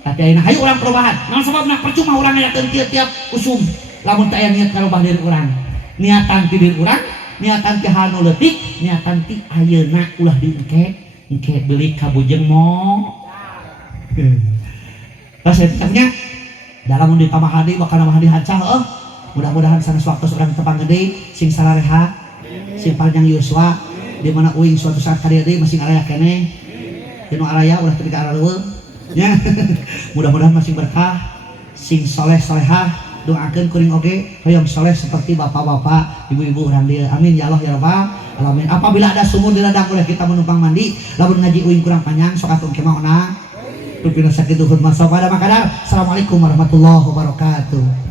tapi ayeuna hayu urang perubahan naon sababna percuma urang ngayakeun tiap usum lamun teu aya niat karubah diri urang niatan ti diri urang niatan ti hal nu leutik niatan ti ayeuna ulah diengke beli kabujeng mo terus etiknya dalam ditambah hadi bakal nambah hadi hancah heuh mudah-mudahan sanes waktu urang tepang gede sing sarareha sing panjang yuswa di mana uing suatu saat kadieu deui masing araya keneh dinu araya ulah teu araleuweung nya mudah-mudahan masing berkah sing soleh solehah doakeun kuring oge hoyong soleh seperti bapak-bapak ibu-ibu urang dieu amin ya Allah ya rabbal alamin apabila ada sumur di ladang boleh kita menumpang mandi lamun ngaji uing kurang panjang sok atuh kemah ona rupina sakitu hurmat sapada makadar assalamualaikum warahmatullahi wabarakatuh.